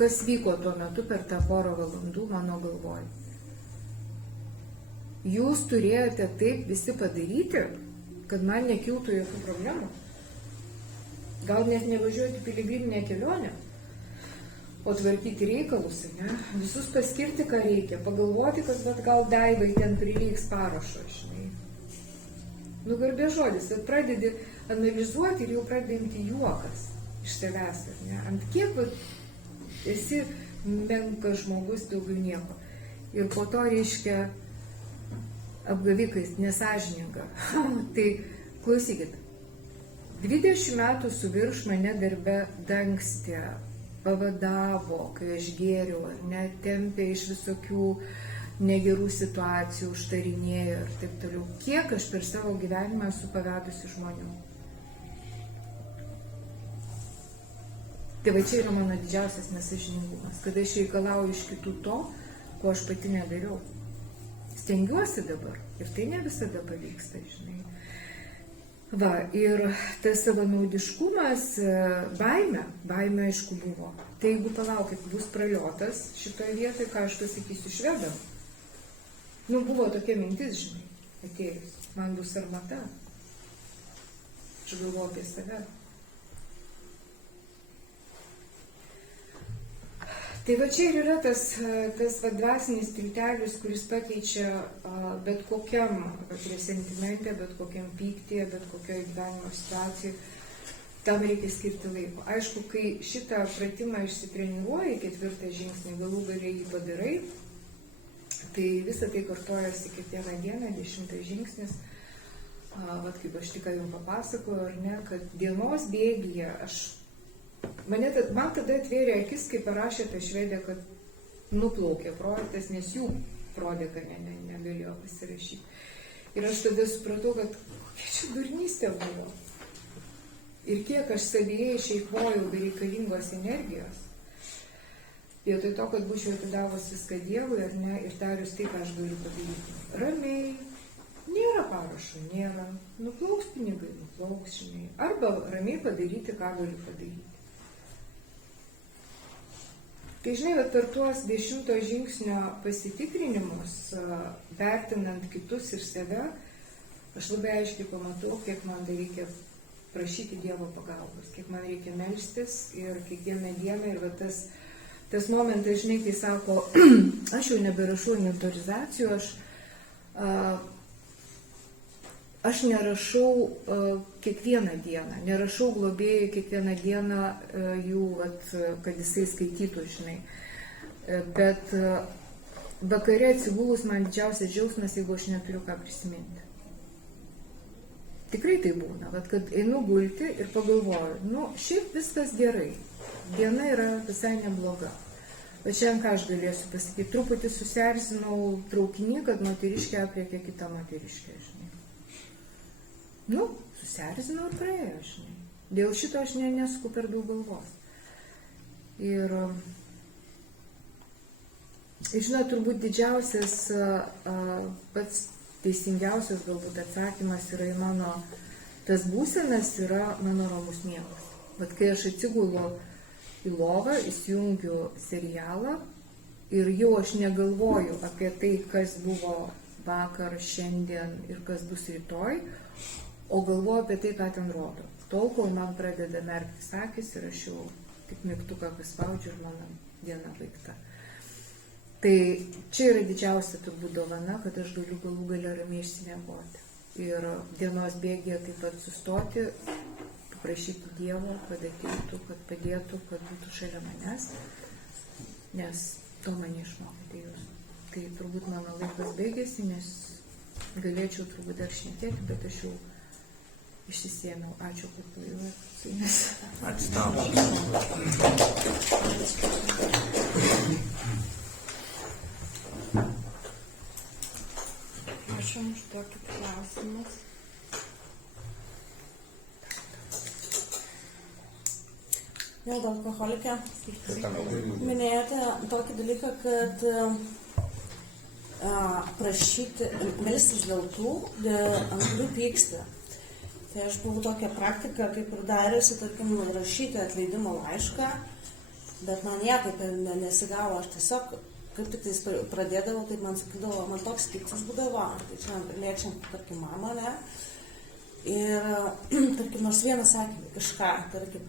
Kas vyko tuo metu per tą porą valandų mano galvoj? Jūs turėjote taip visi padaryti, kad man nekiltų jokių problemų. Gal net nevažiuoti piligriminę kelionę, o tvarkyti reikalus, ne? Visus paskirti, ką reikia, pagalvoti, kad gal Daivai ten prireiks parašo, žinai. Garbės žodis, kad pradedi analizuoti ir jau pradedi juokas iš savęs, ne? Ant kiek esi menkas žmogus, daugiau nieko. Ir po to reiškia apgavikais, nesąžininga. Tai klausykit, 20 metų su virš mane darbe dangstė, pavadavo, kai aš gėriau, tempė iš visokių negerų situacijų, užtarinėjo ir taip toliau. Kiek aš per savo gyvenimą esu pavedusi žmonių? Tai va čia yra mano didžiausias nesąžiningumas, kad aš reikalauju iš kitų to, ko aš pati nedariau. Stengiuosi dabar ir tai ne visada pavyksta, žinai. Va, ir tas savanaudiškumas, baimė aišku buvo. Tai jeigu palaukit, bus praliotas šitoje vietoje, ką aš pasakysiu švedam. Buvo tokia mintis, žinai, atėjus. Man bus armata. Aš galvoju apie save. Tai va čia ir yra tas dvasinis tiltelis, kuris pakeičia bet kokiam resentimente, bet kokiam pyktyje, bet kokioj gyvenimo situacijai. Tam reikia skirti laiko. Aišku, kai šitą pratimą išsitreniruoji, 4 žingsnį, galų galiai jį padarai, tai visą tai kartojasi kiekvieną dieną, 10 žingsnis. Vat kaip aš tik jums papasakoju, ar ne, kad dienos bėgyje man tada atvėrė akis, kai parašė tą švedę, kad nuplaukė projektas, nes jų prodeka negalėjo pasirašyti. Ir aš tada supratau, kad kokia čia durnystė buvo. Ir kiek aš savyje išeikvojau bereikalingos energijos. Vietoj to, kad būčiau atidavus viską Dievui, ar ne, ir tarius taip, aš galiu padaryti. Ramiai, nėra parašo, nėra. Nuplauks pinigai, nuplauks, žinai. Arba ramiai padaryti, ką galiu padaryti. Tai žinai, per tuos 10 žingsnio pasitikrinimus, vertinant kitus ir save, aš labai aiškiai pamatau, kiek man dar reikia prašyti Dievo pagalbos, kiek man reikia melstis ir kiekvieną dieną. Ir tas momentas, žinai, kai sako, aš jau neberašau inventorizacijų, aš nerašau kiekvieną dieną, nerašau globėjui kiekvieną dieną jų, kad jisai skaitytų, žinai. Bet vakare atsigulus man didžiausias džiaugsmas, jeigu aš neturiu ką prisiminti. Tikrai tai būna, kad einu gulti ir pagalvoju, šiaip viskas gerai, diena yra visai nebloga. Bet šiandien ką aš galėsiu pasakyti, truputį susierzinau traukinį, kad moteriškė aprėkė kitą moteriškę, žinai. Susierzinau ir praėjo, žinai. Dėl šito aš nesuku per daug galvos. Ir žinot, turbūt didžiausias, pats teisingiausias galbūt atsakymas yra į mano tas būsenas, yra mano ramus miegas. Bet kai aš atsigulu į lovą, įsijungiu serialą ir jau aš negalvoju apie tai, kas buvo vakar, šiandien ir kas bus rytoj, o galvoju apie tai, ką ten rodo. Tol, kol man pradeda merktis akis ir aš jau tik mygtuką paspaudžiu ir mano diena baigta. Tai čia yra didžiausia turbūt dovana, kad aš galiu galų gale ramiai išsimiegoti. Ir dienos bėgyje taip pat sustoti, paprašyti Dievo, kad ateitų, kad padėtų, kad būtų šalia manęs, nes to mane išmokite jūs. Tai turbūt mano laikas baigėsi, nes galėčiau turbūt dar šnekėti, bet aš jau išsisėmiau. Ačiū, kad pavyko su jumis. Ačiū tau. Prašom užduokit klausimus. Dėl alkoholikė minėjote tokį dalyką, kad prašyti, melstis dėl tų, ant kurių pyksti. Tai aš buvau tokią praktiką kaip ir dariusi, tarkim, rašyti atleidimo laišką, bet man niekaip nesigavo, aš tiesiog, kaip tik tais pradėdavau, taip man sakydavo, man toks pyktis būdavo, tai čia liečiam, tarkim, mamą, ne? Ir, tarkim, nors vieną sakinį, kažką, tarkim,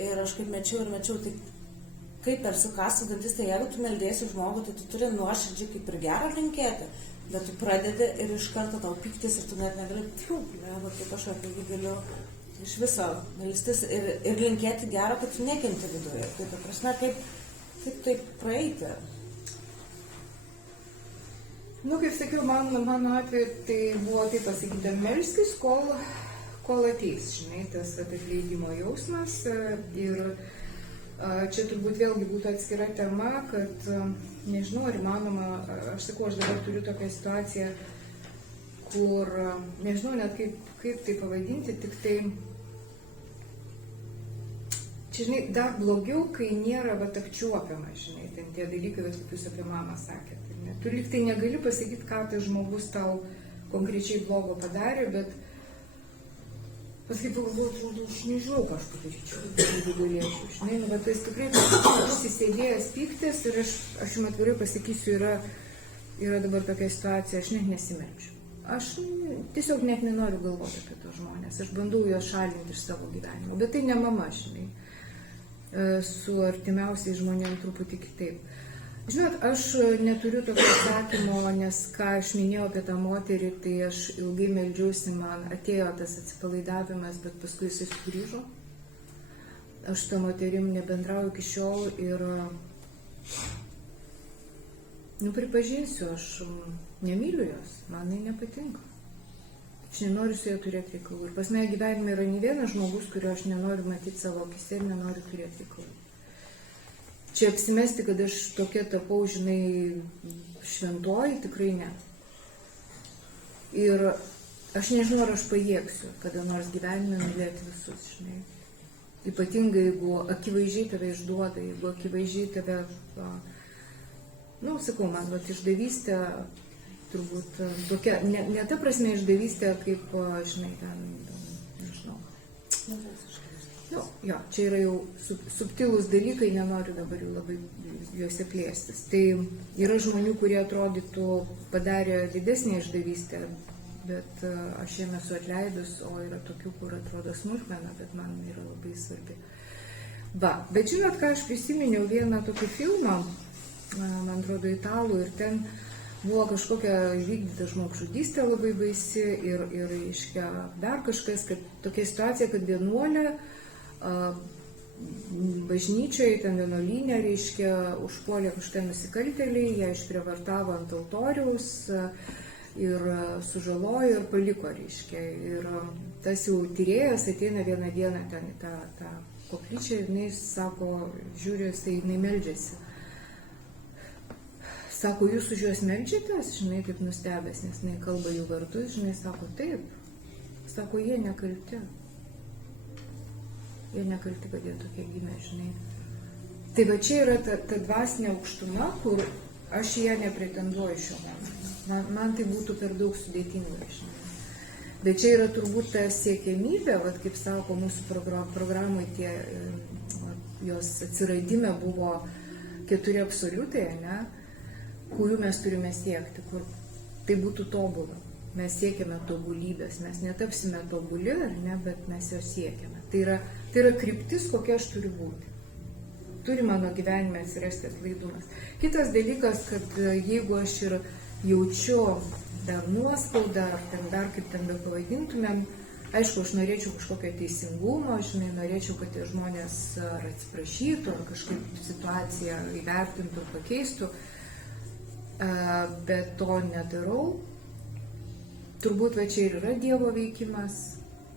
ir aš kaip mečiau, tai kaip per sukąstų dantis, tai jeigu tu meldėsi žmogų, tai tu turi nuoširdžiai kaip ir gerą linkėti, bet tu pradedi ir iš karto tau pyktis ir tu net negali, kaip aš apie jį galiu iš viso melstis ir linkėti gerą, kad tu nekenti viduje. Tai ta prasme, kaip taip praeiti? Nu, kaip sakiau, mano atveju tai buvo taip pasakyti, melskis, kol ateis, žinai, tas atleidimo jausmas ir čia turbūt vėlgi būtų atskira tema, kad nežinau, ar įmanoma, aš sakau, aš dabar turiu tokią situaciją, kur nežinau net kaip tai pavadinti, tik tai čia, žinai, dar blogiau, kai nėra apčiuopiama, žinai, ten tie dalykai, kaip jūs apie mamą sakėte. Tu lyg tai negali pasakyti, ką tas žmogus tau konkrečiai blogo padarė, bet paskui atrodo, aš nežinau, ką aš padaryčiau, jeigu galėčiau. Žinai, nu, bet tai tikrai tas įsėdėjęs pyktis ir aš jums atvirai pasakysiu, yra dabar tokia situacija, aš net nesimeldžiu. Aš tiesiog net nenoriu galvoti apie tos žmonės, aš bandau juos šalinti iš savo gyvenimo, bet tai ne mama, žinai, su artimiausiais žmonėms truputį kitaip. Žinot, aš neturiu tokio atsakymo, nes ką aš minėjau apie tą moterį, tai aš ilgai meldžiausi, man atėjo tas atsipalaidavimas, bet paskui jisai sugrįžo. Aš tą moterim nebendrauju iki šiol ir, pripažinsiu, aš nemyliu jos, man tai nepatinka. Aš nenoriu su ja turėti reikalų. Ir pas mane gyvenime yra ne vienas žmogus, kurio aš nenoriu matyti savo akise ir nenoriu turėti reikalų. Čia apsimesti, kad aš tokia tapau, žinai, šventoji, tikrai ne. Ir aš nežinau, ar aš pajėgsiu kada nors gyvenime mylėti visus, žinai. Ypatingai, jeigu akivaizdžiai tave išduoda, jeigu akivaizdžiai tave, sakau, man, išdavystė, turbūt, tokia, ne ta prasme išdavystė, kaip, žinai, ten, nežinau. Jo, čia yra jau subtilūs dalykai, nenoriu dabar jau labai juose plėstis. Tai yra žmonių, kurie atrodytų padarė didesnį išdavystę, bet aš jiem esu atleidus, o yra tokių, kur atrodo smulkmena, bet man yra labai svarbi. Bet žinot, ką aš prisiminiau vieną tokį filmą, man atrodo, italų, ir ten buvo kažkokia įvykdyta žmogžudystė labai baisi ir reiškia, dar kažkas, kad tokia situacija, kad vienuolė bažnyčioje, ten vienuolyne, reiškia, užpuolė kažkokie nusikaltėliai, ją išprievartavo ant altoriaus ir sužalojo ir paliko, reiškia. Ir tas jau tyrėjas ateina vieną dieną ten į tą koplyčią ir jinai sako, žiūri, jinai meldžiasi. Sako, jūs už juos meldžiatės, žinai, kaip nustebęs, nes jinai kalba jų vardus, žinai, sako, taip. Sako, jie nekalti. Jie nekalti, kad jie tokie gimė, žinai. Tai va čia yra ta dvasinė aukštuma, kur aš ją nepretenduoju šiuo momentu. Man tai būtų per daug sudėtinga, žinai. Bet čia yra turbūt ta siekiamybė, kaip sako mūsų programai, jos atsiradime buvo 4 absoliutai, ne, kurių mes turime siekti, kur tai būtų tobula. Mes siekiame tobulybės, mes netapsime tobuli, ar ne, bet mes jos siekiame. Tai yra kryptis, kokia aš turiu būti. Turi mano gyvenime atsirasti atlaidumas. Kitas dalykas, kad jeigu aš ir jaučiu dar nuoskaudą, ar dar kaip ten be pavadintumėm, aišku, aš norėčiau kažkokio teisingumo, žinai, norėčiau, kad tie žmonės ar atsiprašytų, ar kažkaip situaciją įvertintų ir pakeistų, bet to nedarau. Turbūt va čia ir yra Dievo veikimas,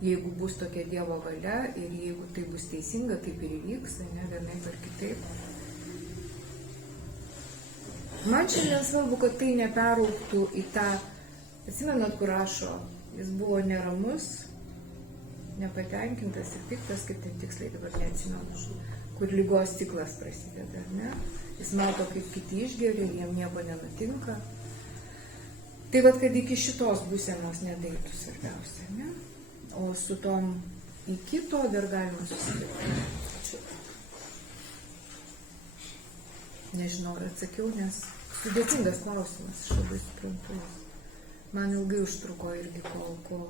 jeigu bus tokia Dievo valia ir jeigu tai bus teisinga, taip ir įvyks, ne, vienaip ar kitaip. Man šiandien svarbu, kad tai neperaugtų į tą, atsimenat, kur rašo, jis buvo neramus, nepatenkintas ir piktas, kaip ten tiksliai dabar neatsimenu, kur ligos ciklas prasideda, ne? Jis mato, kaip kiti išgeria, jiem nieko nenutinka. Tai vat, kad iki šitos būsenos nedaitų svarbiausia, ne? O su tom iki to dar galima susidaryti. Nežinau, atsakiau, nes sudėtingas klausimas, aš labai suprantu. Man ilgai užtruko irgi, kol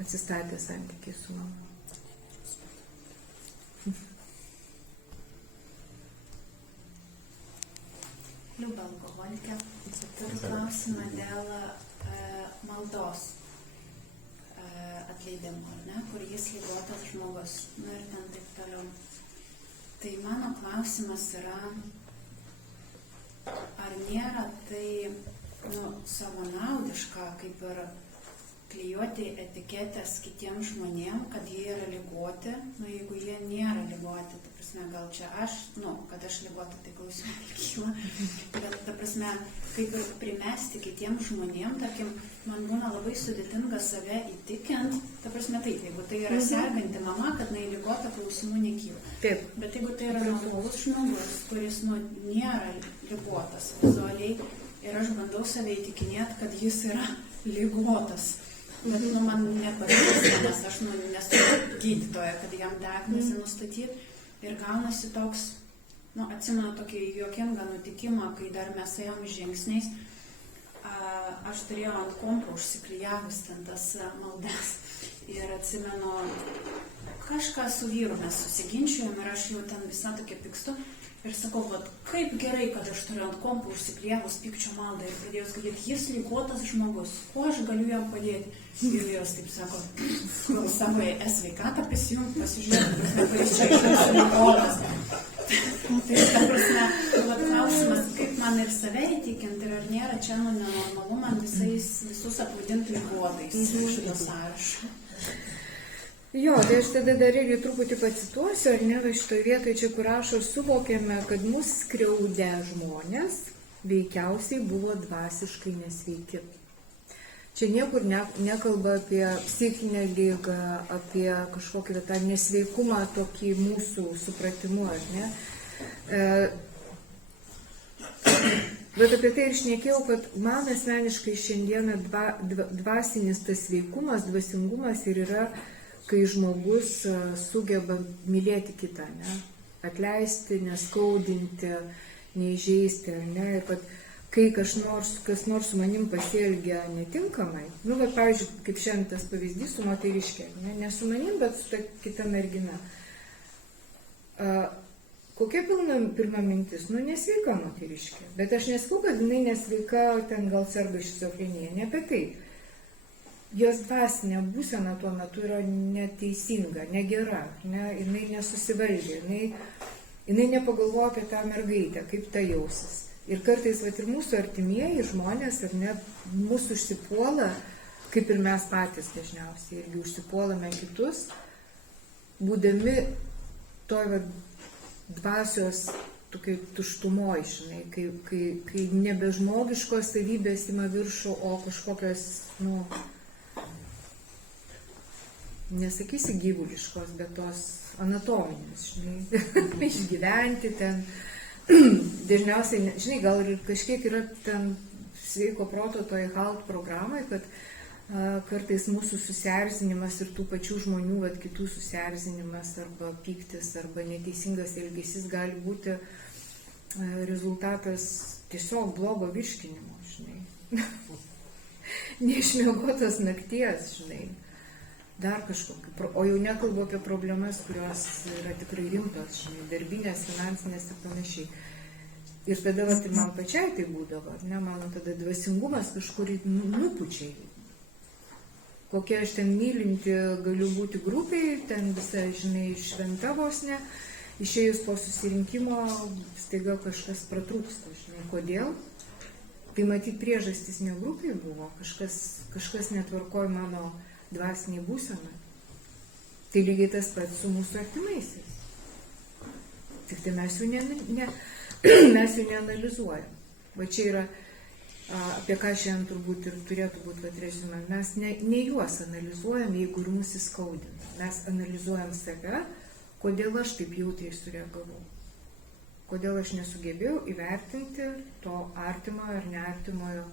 atsistatė santykiai su mama. Liuba alkoholikė. Turiu klausimą dėl maldos atleidimo, ne, kur jis ligotas žmogus, nu ir ten taip toliau. Tai mano klausimas yra, ar nėra tai savanaudiška, kaip ir klijuoti etiketės kitiems žmonėm, kad jie yra ligoti, jeigu jie nėra ligoti, ta prasme, gal čia aš, kad aš ligota, tai klausimai kyla, bet ta prasme, kaip ir primesti kitiems žmonėm, tarkim, man būna labai sudėtinga save įtikint, ta prasme taip, jeigu tai yra serganti mama, kad jinai ligota, klausimų nekyla. Taip. Bet jeigu tai yra normalus žmogus, kuris nėra ligotas vizualiai, ir aš bandau save įtikinėti, kad jis yra ligotas. Bet man nepavyksta, nes aš nesu gydytoja, kad jam diagnozę nustatyti. Ir gaunasi toks, atsimenu tokį juokingą nutikimą, kai dar mes ėjom žingsniais, aš turėjau ant kompro užsiklijavus ten tas maldas. Ir atsimenu, kažką su vyru mes susiginčiujom ir aš jau ten visą tokia pykstu. Ir sakau, kaip gerai, kad aš turiu ant kompo užsiklijavus pykčio maldą ir pradėjau skaityti, jis ligotas žmogus, kuo aš galiu jam padėti? Ir vyras taip sako, gal savo sveikatą prisijungti, pasižiūrėti, kuris čia išliks ligotas. Tai ta prasme, klausimas, kaip man ir save įtikinti, ir ar nėra čia nenormalu man visus apvadinti ligotais šito sąrašo. Jo, tai aš tada dar irgi truputį pacituosiu, ar ne, va šitoje vietoje čia, kur rašo, suvokėme, kad mus skriaudę žmonės veikiausiai buvo dvasiškai nesveiki. Čia niekur nekalba apie psichinę ligą, apie kažkokį tą nesveikumą tokį mūsų supratimu, ar ne. Bet apie tai ir šnekėjau, kad man asmeniškai šiandieną dvasinis tas sveikumas, dvasingumas ir yra, kai žmogus sugeba mylėti kitą, ne? Atleisti, neskaudinti, neįžeisti, ne? Ir kad kai kas nors su manim pasielgia netinkamai, pavyzdžiui, kaip šiandien tas pavyzdys su moteriškė, ne su manim, bet su ta kita mergina. Kokia pirma mintis? Nesveika moteriškė, bet aš nesakau, kad jinai nesveika, ten gal serga šizofrenija, ne apie tai. Jos dvasinė būsena tuo metu yra neteisinga, negera, jinai nesusivaldė, jinai nepagalvoja apie tą mergaitę, kaip ta jausis. Ir kartais ir mūsų artimieji žmonės, mūsų užsipuola, kaip ir mes patys dažniausiai, irgi užsipuolame kitus, būdami toj dvasios tokiai tuštumoj, kai nebežmogiškos savybės ima viršų, o kažkokios, nesakysi gyvuliškos, bet tos anatominės, išgyventi ten. Dažniausiai, gal ir kažkiek yra ten sveiko proto toje HALT programai, kad kartais mūsų susierzinimas ir tų pačių žmonių, kitų susierzinimas arba pyktis arba neteisingas elgesys gali būti rezultatas tiesiog blogo virškinimo, neišmiegotos nakties, dar kažkokiu. O jau nekalbu apie problemas, kurios yra tikrai rimtos, darbinės, finansinės ir panašiai. Ir tada man pačiai tai būdavo, mano tada dvasingumas kažkur nupučiai. Kokia aš ten mylinti galiu būti grupiai, ten visa, šventa vos ne, išėjus po susirinkimo, staiga kažkas pratrūksta, kodėl? Tai matyt priežastis ne grupiai buvo, kažkas netvarkoja mano dvasiniai būsenai. Tai lygiai tas pats su mūsų artimaisiais. Tik tai mes jų neanalizuojam. Va čia yra, apie ką šiandien turbūt ir turėtų būti rezumė. Mes ne juos analizuojam, jeigu ir mus įskaudina. Mes analizuojam save, kodėl aš taip jautriai sureagavau. Kodėl aš nesugebėjau įvertinti to artimojo ar neartimojo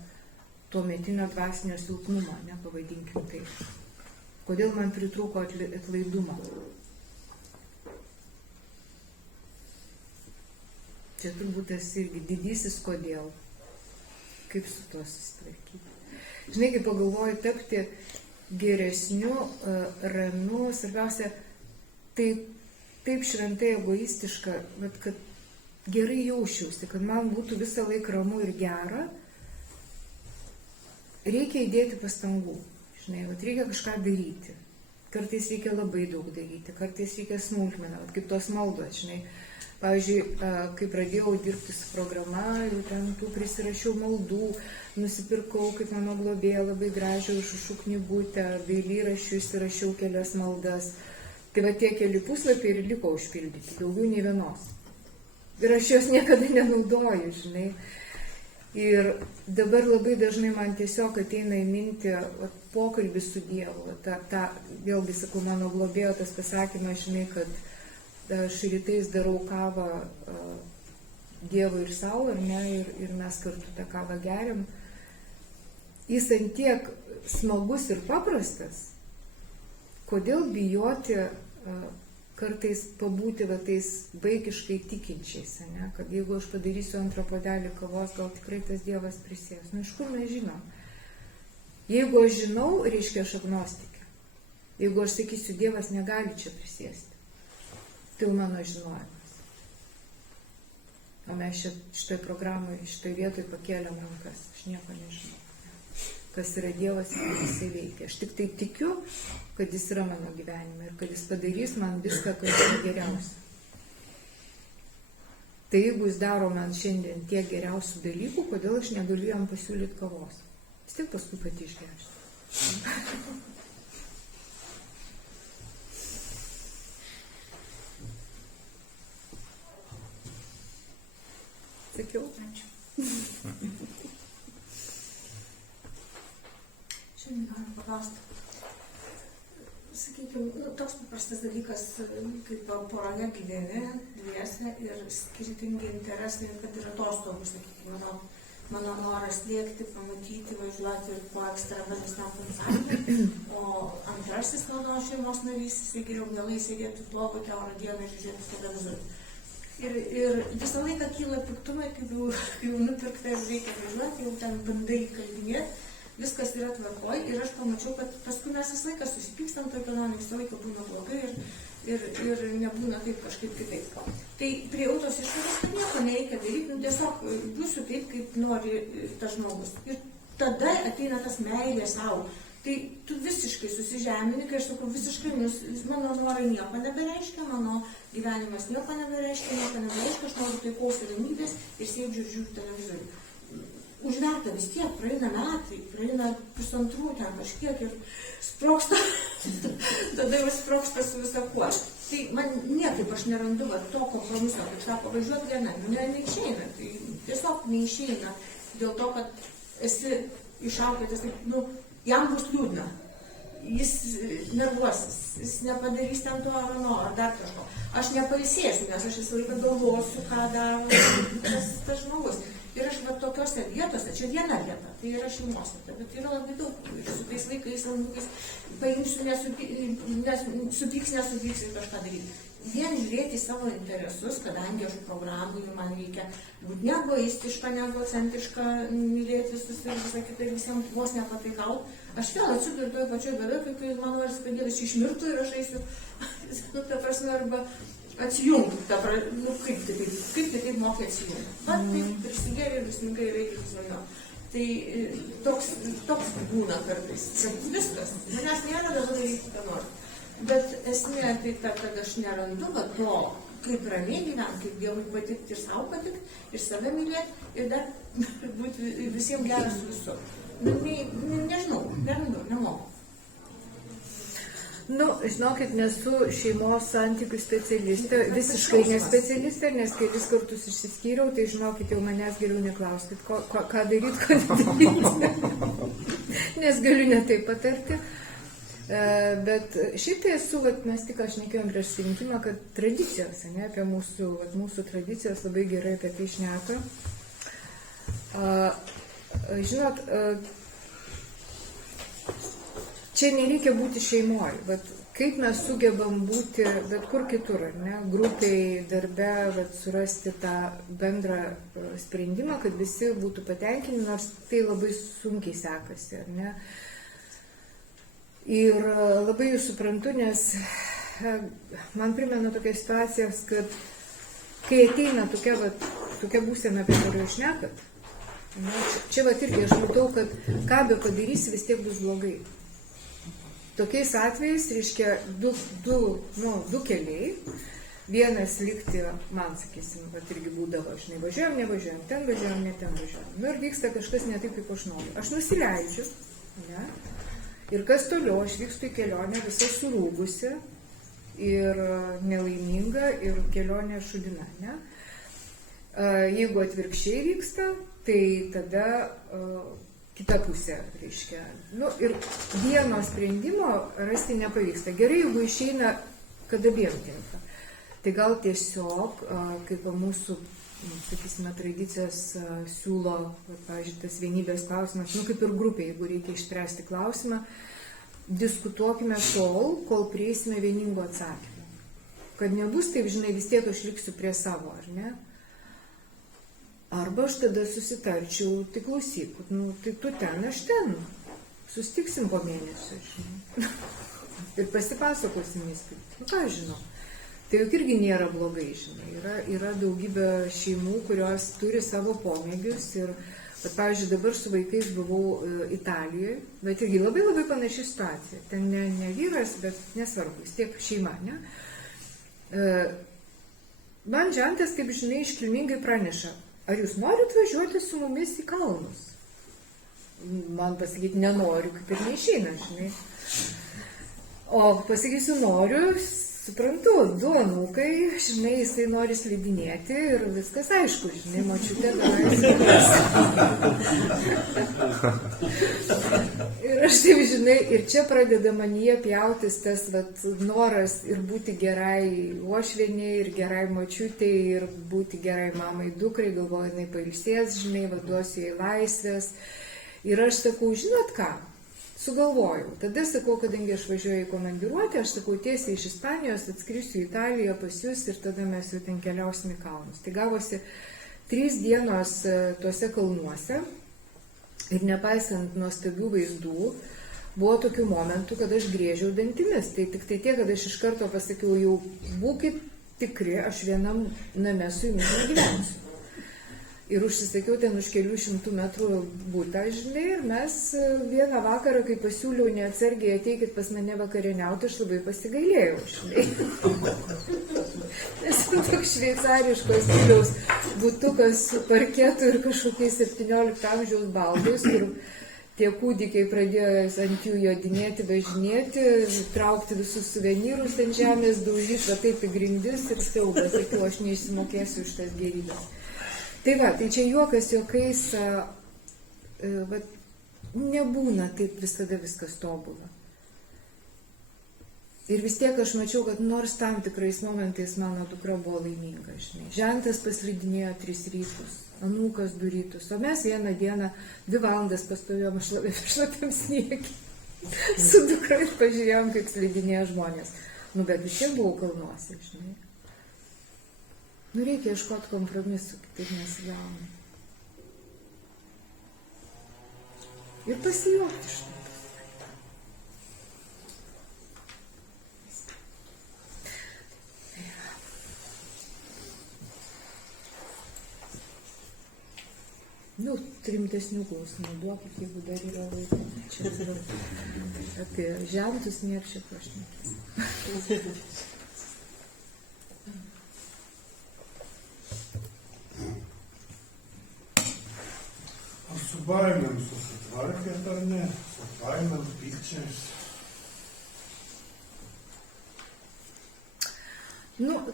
tuometinio dvasinio silpnumo, nepavadinkim taip. Kodėl man pritrūko atlaidumo? Čia turbūt tas irgi didysis kodėl. Kaip su tuo susitvarkyti. Žinai, kai pagalvoju tapti geresniu, ramiu, svarbiausia, tai taip šventai egoistiška, bet kad gerai jausčiausi, kad man būtų visą laiką ramu ir gera, reikia įdėti pastangų. Žinai, reikia kažką daryti. Kartais reikia labai daug daryti, kartais reikia smulkmeną, kaip tos maldos, žinai. Pavyzdžiui, kai pradėjau dirbti su programa, jau ten tų prisirašiau maldų, nusipirkau, kaip mano globėja, labai gražią užrašų knygutę, dailyraščių įsirašiau kelias maldas. Tai va tie keli puslapiai ir liko užpildyti, daugiau nei vienos. Ir aš jos niekada nenaudoju, žinai. Ir dabar labai dažnai man tiesiog ateina į mintį pokalbis su Dievu. Vėlgi sakau, mano globėjo tas pasakymas, žinai, kad aš rytais darau kavą Dievui ir savo, ar ne, ir mes kartu tą kavą geriam. Jis antiek smagus ir paprastas, kodėl bijoti kartais pabūti va tais vaikiškai tikinčiais, ne? Kad jeigu aš padarysiu antrą puodelį kavos, gal tikrai tas Dievas prisės. Nu, iš kur mes žinom? Jeigu aš žinau, reiškia aš agnostikė. Jeigu aš sakysiu, Dievas negali čia prisėsti, tai mano žinojimas. O mes šitoj programai, šitoj vietoj pakėlėm rankas. Aš nieko nežinau. Kas yra Dievas ir kaip jisai veikia. Aš tik tai tikiu, kad jis yra mano gyvenime ir kad jis padarys man viską, kas yra geriausia. Tai jeigu jis daro man šiandien tiek geriausių dalykų, kodėl aš negaliu jam pasiūlyti kavos? Vis tiek paskui pati išgersiu. Sakiau? Ačiū. Šiandien noriu paklausti. Sakykime, toks paprastas dalykas, kaip poroje gyveni, dviese ir skirtingi interesai, kad ir atostogų, sakykime, mano noras lėkti, pamatyti, važiuoti ir kuo ekstremalistam pensavimui, o antrasis mano šeimos narys, jisai geriau mielai sėdėtų blogo kiaurą dieną ir žiūrėtų televizorių. Ir visą laiką kyla piktumai, kai jau nupirkta ir reikia važiuoti, jau ten bandai kalbinėti, viskas yra tvarkoj ir aš pamačiau, kad paskui mes visą laiką susipykstam, toj kelionė visą laiką būna blogai ir nebūna taip kažkaip kitaip. Tai prie tos išvados, kad nieko nereikia daryti, tiesiog būsiu taip, kaip nori tas žmogus. Ir tada ateina tas meilė savo. Tai tu visiškai susižemini, kai aš sakau, visiškai, mano norai nieko nebereiškia, mano gyvenimas nieko nebereiškia, aš noriu taikaus ir ramybės ir sėdžiu ir žiūriu televizorių. Užverta vis tiek, praeina metai, praeina pusantrų ten kažkiek ir sproksta, tada jau sproksta su visa kuo. Tai man niekaip aš nerandu to kompromiso, kaip sako, važiuot viena, neišeina, tai tiesiog neišeina, dėl to, kad esi išauklėtas, jam bus liūdna, jis nervuosis, jis nepadarys ten to ar ano, ar dar kažko. Aš nepailsėsiu, nes aš visą laiką galvosiu, ką daro tas žmogus. Ir aš tokiose vietose, čia viena vieta, tai yra šeimos vieta, bet yra labai daug. Ir su tais vaikais, anūkais, paimsiu, supyks, nesupyks ir kažką daryti. Vien žiūrėti savo interesus, kadangi aš programų, man reikia būti neegoistiška, neegocentriška, mylėti visus ir visą kitą ir visiems vos nepataikaut. Aš vėl atsiduriu toj pačioj bėdoj, kai man norisi, kad Dievas išmirtų ir aš eisiu, ta prasme, arba atsijungti, kaip kitaip mokai atsijungti. Taip prisigėrė ir visninkai reikia visvaniau. Tai toks būna kartais, kad viskas, manęs nėra dabar daryti, ką noriu. Bet esmė tai ta, kad aš nerandu to, kaip ramiai gyventi, kaip Dievui patikti ir savo patikti, ir save mylėti, ir dar būti visiems geras su visu. Nežinau, nerandu, nemoku. Žinokit, nesu šeimos santykių specialistė, visiškai nespecialistė, nes kelis kartus išsiskyriau, tai žinokit, jau manęs geriau neklauskit, ką daryti, ką nedaryti, nes galiu netaip patarti. Bet šiaip tai esu, mes tik aš nekėjom prieš surinkimą, kad tradicijos, apie mūsų tradicijos labai gerai apie tai šneka. Žinot, čia nereikia būti šeimoje, bet kaip mes sugebam būti bet kur kitur, ar ne, grupiai, darbe, bet surasti tą bendrą sprendimą, kad visi būtų patenkinti, nors tai labai sunkiai sekasi, ar ne. Ir labai jūs suprantu, nes man primena tokia situacija, kad kai ateina tokia būsena, apie kurią jūs šnekat, čia irgi aš matau, kad ką be padarysi, vis tiek bus blogai. Tokiais atvejais, reiškia, du keliai. Vienas likti, man sakysim, irgi būdavo, žinai, važiuojam, nevažiuojam, ten važiuojam, ne ten važiuojam. Ir vyksta kažkas ne taip, kaip aš noriu. Aš nusileidžiu, ne? Ir kas toliau, aš vykstu į kelionę visą surūgusi ir nelaiminga ir kelionė šudina, ne? Jeigu atvirkščiai vyksta, tai tada kita pusė, reiškia. Ir vieno sprendimo rasti nepavyksta. Gerai, jeigu išeina, kad abiem tinka. Tai gal tiesiog, kaip mūsų, sakysime, tradicijas siūlo, pavyzdžiui, tas vienybės klausimas, kaip ir grupė, jeigu reikia išspręsti klausimą, diskutuokime tol, kol prieisime vieningo atsakymą. Kad nebus taip, žinai, vis tiek aš liksiu prie savo, ar ne? Arba aš tada susitarčiau, tai klausyk, tai tu ten, aš ten. Sustiksim po mėnesio, žinai. Ir pasipasakosim įspūdį. Ką aš žinau. Tai juk irgi nėra blogai, žinai. Yra daugybė šeimų, kurios turi savo pomėgius. Ir, pavyzdžiui, dabar su vaikais buvau Italijoje, bet irgi labai labai panaši situacija. Ten ne vyras, bet nesvarbu, vis tiek šeima, ne? Man žentas, kaip žinai, iškilmingai praneša. Ar jūs norit važiuoti su mumis į kalnus? Man pasakyti nenoriu, kaip ir neišeina, žinai. O pasakysiu noriu, suprantu, 2 anūkai, žinai, jisai nori slidinėti ir viskas aišku, žinai, močiutė tenais. Ir aš taip, žinai, ir čia pradeda manyje pjautis tas noras ir būti gerai uošvieniai, ir gerai močiutei, ir būti gerai mamai dukrai, galvoju, jinai pailsės, žinai, duosiu jai laisvės. Ir aš sakau, žinot ką, sugalvojau. Tada sakau, kadangi aš važiuoju į komandiruotę, aš sakau, tiesiai iš Ispanijos atskrisiu į Italiją pas jūs ir tada mes jau ten keliausim į kalnus. Tai gavosi 3 dienos tuose kalnuose. Ir nepaisant nuostabių vaizdų, buvo tokių momentų, kad aš griežiau dantimis. Tai tik tai tiek, kad aš iš karto pasakiau, jau būkit tikri, aš vienam name su jumis negyvensiu. Ir užsisakiau ten už kelių 100 metrų butą, žinai, ir mes vieną vakarą, kai pasiūliau neatsargiai ateikit pas mane vakarieniauti, aš labai pasigailėjau, žinai. Nes toks šveicariškos stiliaus butukas su parketu ir kažkokiais 17 amžiaus baldais, kur tie kūdikiai pradėjo ant jų jodinėti, važinėti, traukti visus suvenyrus ant žemės, daužyti, va taip į grindis ir siaubas, sakiau, aš neišsimokėsiu už tas gėrybės. Tai va, tai čia juokas juokais, nebūna taip visada viskas tobula. Ir vis tiek aš mačiau, kad nors tam tikrais momentais mano dukra buvo laiminga, žinai. Žentas paslidinėjo 3 rytus, anūkas 2 rytus, o mes vieną dieną 2 valandas pastovėjom šlapiam sniegį. Su dukra ir pažiūrėjom, kaip slidinėja žmonės. Bet vis tiek buvau kalnuose, žinai. Reikia ieškoti kompromisų, kitaip nesigauna. Ir pasijuokti iš to. Rimtesnių klausimų duokit, jeigu dar yra laiko. Čia apie žentus nėra čia pašnekės. Su baimėm susitvarkėt ar ne? Su baimėm, pykčiais?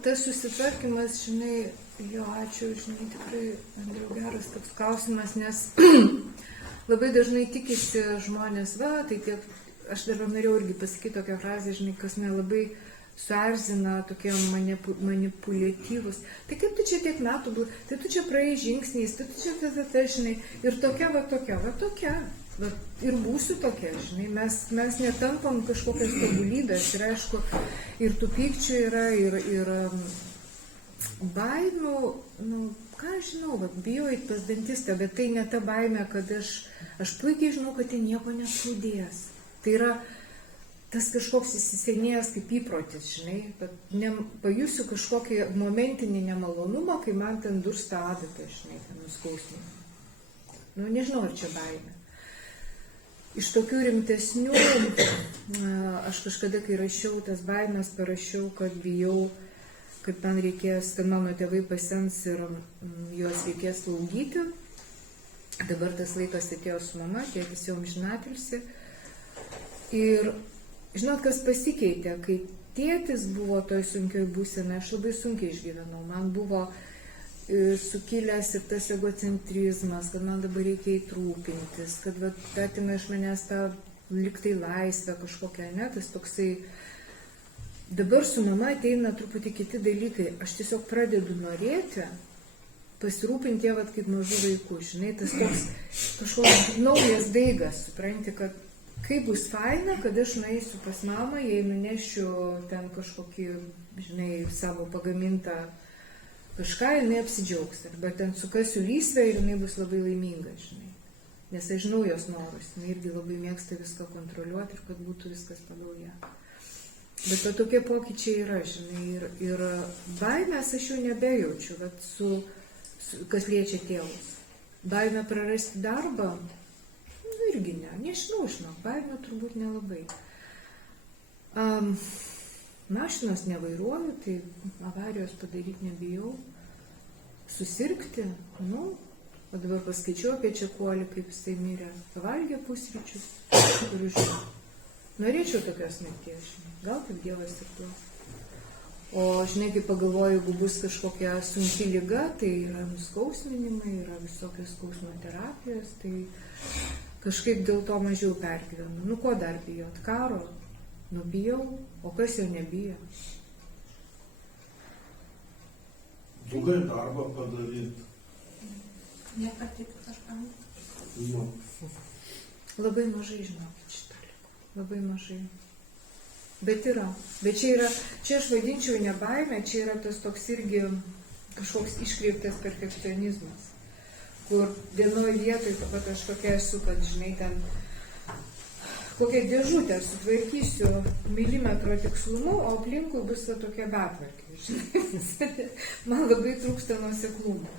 Tas susitvarkymas, žinai, jo, ačiū, žinai, tikrai, Andriau, geras toks klausimas, nes labai dažnai tikisi žmonės, tai tiek, aš dar norėjau irgi pasakyti tokią frazę, žinai, kas mane labai suerzina, tokie manipuliatyvus. Tai kaip tu čia tiek metų buvai, tai tu čia praėjai žingsniais, tai tu čia žinai, ir tokia. ir būsiu tokia, žinai, mes netampam kažkokios tobulybės ir aišku, ir tų pykčių yra, ir baimių, ką aš žinau, bijau eit pas dantistą, bet tai ne ta baimė, kad aš puikiai žinau, kad tai nieko neskaudės. Tai yra tas kažkoks įsisenėjęs kaip įprotis, žinai, bet pajusiu kažkokį momentinį nemalonumą, kai man ten dursta adata, žinai, ten nuskausmė. Nežinau, ar čia baimė. Iš tokių rimtesnių, aš kažkada, kai rašiau tas baimės, parašiau, kad bijau, kad man reikės, kad mano tėvai pasens ir juos reikės slaugyti. Dabar tas laikas atėjo su mama, tėtis jau amžinatilsį. Ir žinot, kas pasikeitė, kai tėtis buvo toj sunkioj būsenai, aš labai sunkiai išgyvenau. Man buvo sukilęs ir tas egocentrizmas, kad man dabar reikia įtrūpintis, kad atima iš manęs tą liktai laisvę kažkokią, ne, tas toksai. Dabar su mama ateina truputį kiti dalykai. Aš tiesiog pradedu norėti pasirūpinti ją kaip mažų vaikų, žinai, tas toks kažkoks naujas daigas, supranti, kad kaip bus faina, kad aš nueisiu pas mamą, jei nunešiu ten kažkokį, žinai, savo pagamintą kažką, jinai apsidžiaugs, arba ten sukasiu lysvę ir jinai bus labai laiminga, žinai, nes aš žinau jos norus, jinai irgi labai mėgsta viską kontroliuoti ir kad būtų viskas pagal ją. Bet tokie pokyčiai yra, žinai, ir baimės aš jau nebejaučiu, kas liečia tėvus. Baimė prarasti darbą, irgi nežinau, baimė turbūt nelabai. Mašinos nevairuoju, tai avarijos padaryti nebijau. Susirgti, o dabar paskaičiau apie Čekuolį, kaip jisai mirė, pavalgė pusryčius, ir žinau. Norėčiau tokios mirties, žinai, gal kaip Dievas ir duos. O žinai, kai pagalvoju, jeigu bus kažkokia sunki liga, tai yra nuskausminimai, yra visokios skausmo terapijos, tai kažkaip dėl to mažiau pergyvenu. Ko dar bijot? Karo? Bijau, o kas jau nebijo? Dugai darbą padaryti. Nepatikti kažkam. Labai mažai žinokit šitą ligą. Labai mažai. Bet yra. Bet čia aš vadinčiau ne baimę, čia yra tas toks irgi kažkoks iškreiptas perfekcionizmas, kur vienoje vietoje, kad aš kokia esu, kad žinai, ten kokią dėžutę sutvarkysiu milimetro tikslumu, o aplinkui bus tokia betvarkė, žinai. Man labai trūksta nuoseklumo.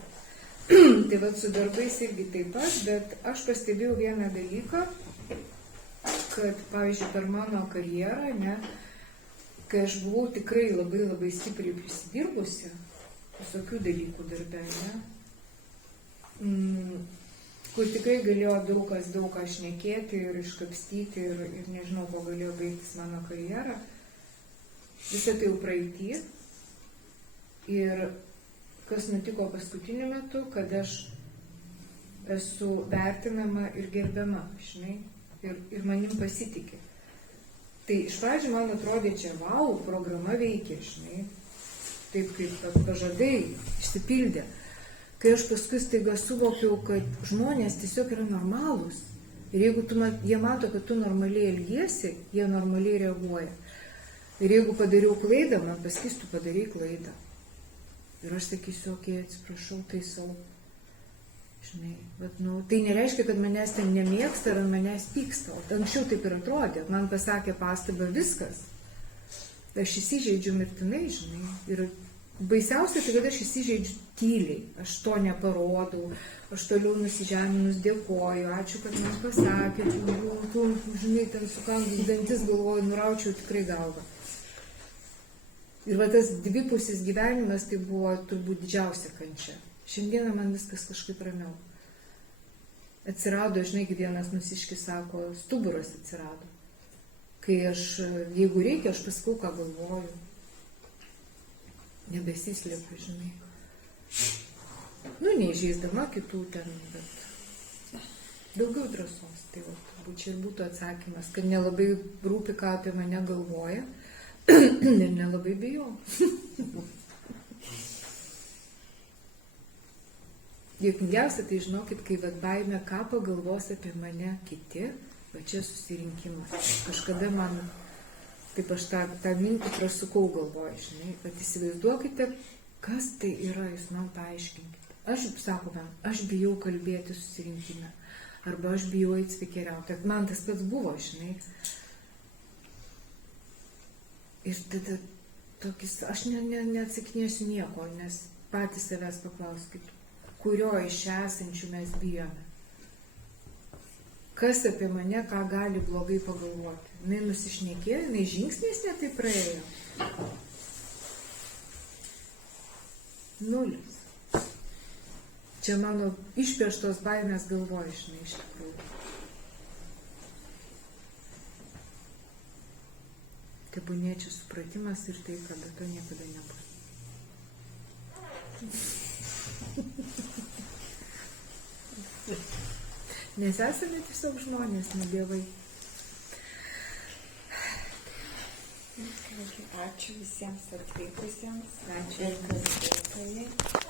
Tai su darbais irgi taip pat, bet aš pastebėjau vieną dalyką, kad, pavyzdžiui, per mano karjerą, kai aš buvau tikrai labai labai stipriai prisidirbusi, visokių dalykų darbe, kur tikrai galėjo daug ką šnekėti ir iškapstyti ir nežinau, ko galėjo baigtis mano karjera. Visą tai jau praeity. Ir kas nutiko paskutiniu metu, kad aš esu vertinama ir gerbiama, žinai, ir manim pasitikė. Tai iš pradžių man atrodė čia, vau, programa veikia, žinai, taip kaip pažadai išsipildė. Kai aš paskui staiga suvokiau, kad žmonės tiesiog yra normalūs. Ir jeigu jie mato, kad tu normaliai elgiesi, jie normaliai reaguoja. Ir jeigu padariau klaidą, man pasakys, tu padarai klaidą. Ir aš sakysiu, okei, atsiprašau, taisau. Žinai, bet, tai nereiškia, kad manęs ten nemėgsta ar manęs pyksta. O anksčiau taip ir atrodė. Man pasakė pastabą viskas. Aš įsižeidžiu mirtinai, žinai. Ir baisiausia, tai kad aš įsižeidžiu tyliai. Aš to neparodau. Aš toliau nusižeminus dėkoju. Ačiū, kad man pasakė. Žinai, ten sukandus dantis galvoju, nuraučiau tikrai galvą. Ir tas dvipusis gyvenimas tai buvo turbūt didžiausia kančia. Šiandieną man viskas kažkaip ramiau. Atsirado, žinai, kaip vienas mūsiškis sako, stuburas atsirado. Kai aš, jeigu reikia, aš pasakau, ką galvoju. Nebesislėpiu, žinai. Neįžeisdama kitų ten, bet daugiau drąsos. Tai turbūt čia ir būtų atsakymas, kad nelabai rūpi, ką apie mane galvoja ir nelabai bijau. Juokingiausia, tai žinokit, kai vat baimė, ką pagalvos apie mane kiti, va čia susirinkimas. Kažkada man, taip aš tą mintį prasukau galvoj, žinai, bet įsivaizduokite, kas tai yra, jūs man paaiškinkite. Aš, sakome, aš bijau kalbėti susirinkime, arba aš bijau eiti spikeriauti. Man tas pats buvo, žinai. Ir tada tokis, aš neatsakinėsiu nieko, nes patys savęs paklauskit, kurio iš esančių mes bijome. Kas apie mane, ką gali blogai pagalvoti. Jinai nusišnekėjo, jinai žingsniais netai praėjo. Nulis. Čia mano išpieštos baimės galvoja, žinai, iš tikrųjų. Tebūnie supratimas ir tai, kad to niekada nebus. Nes esame tiesiog žmonės, ne dievai. Ačiū visiems atvykusiems. Ačiū. Ir kalbėtojai.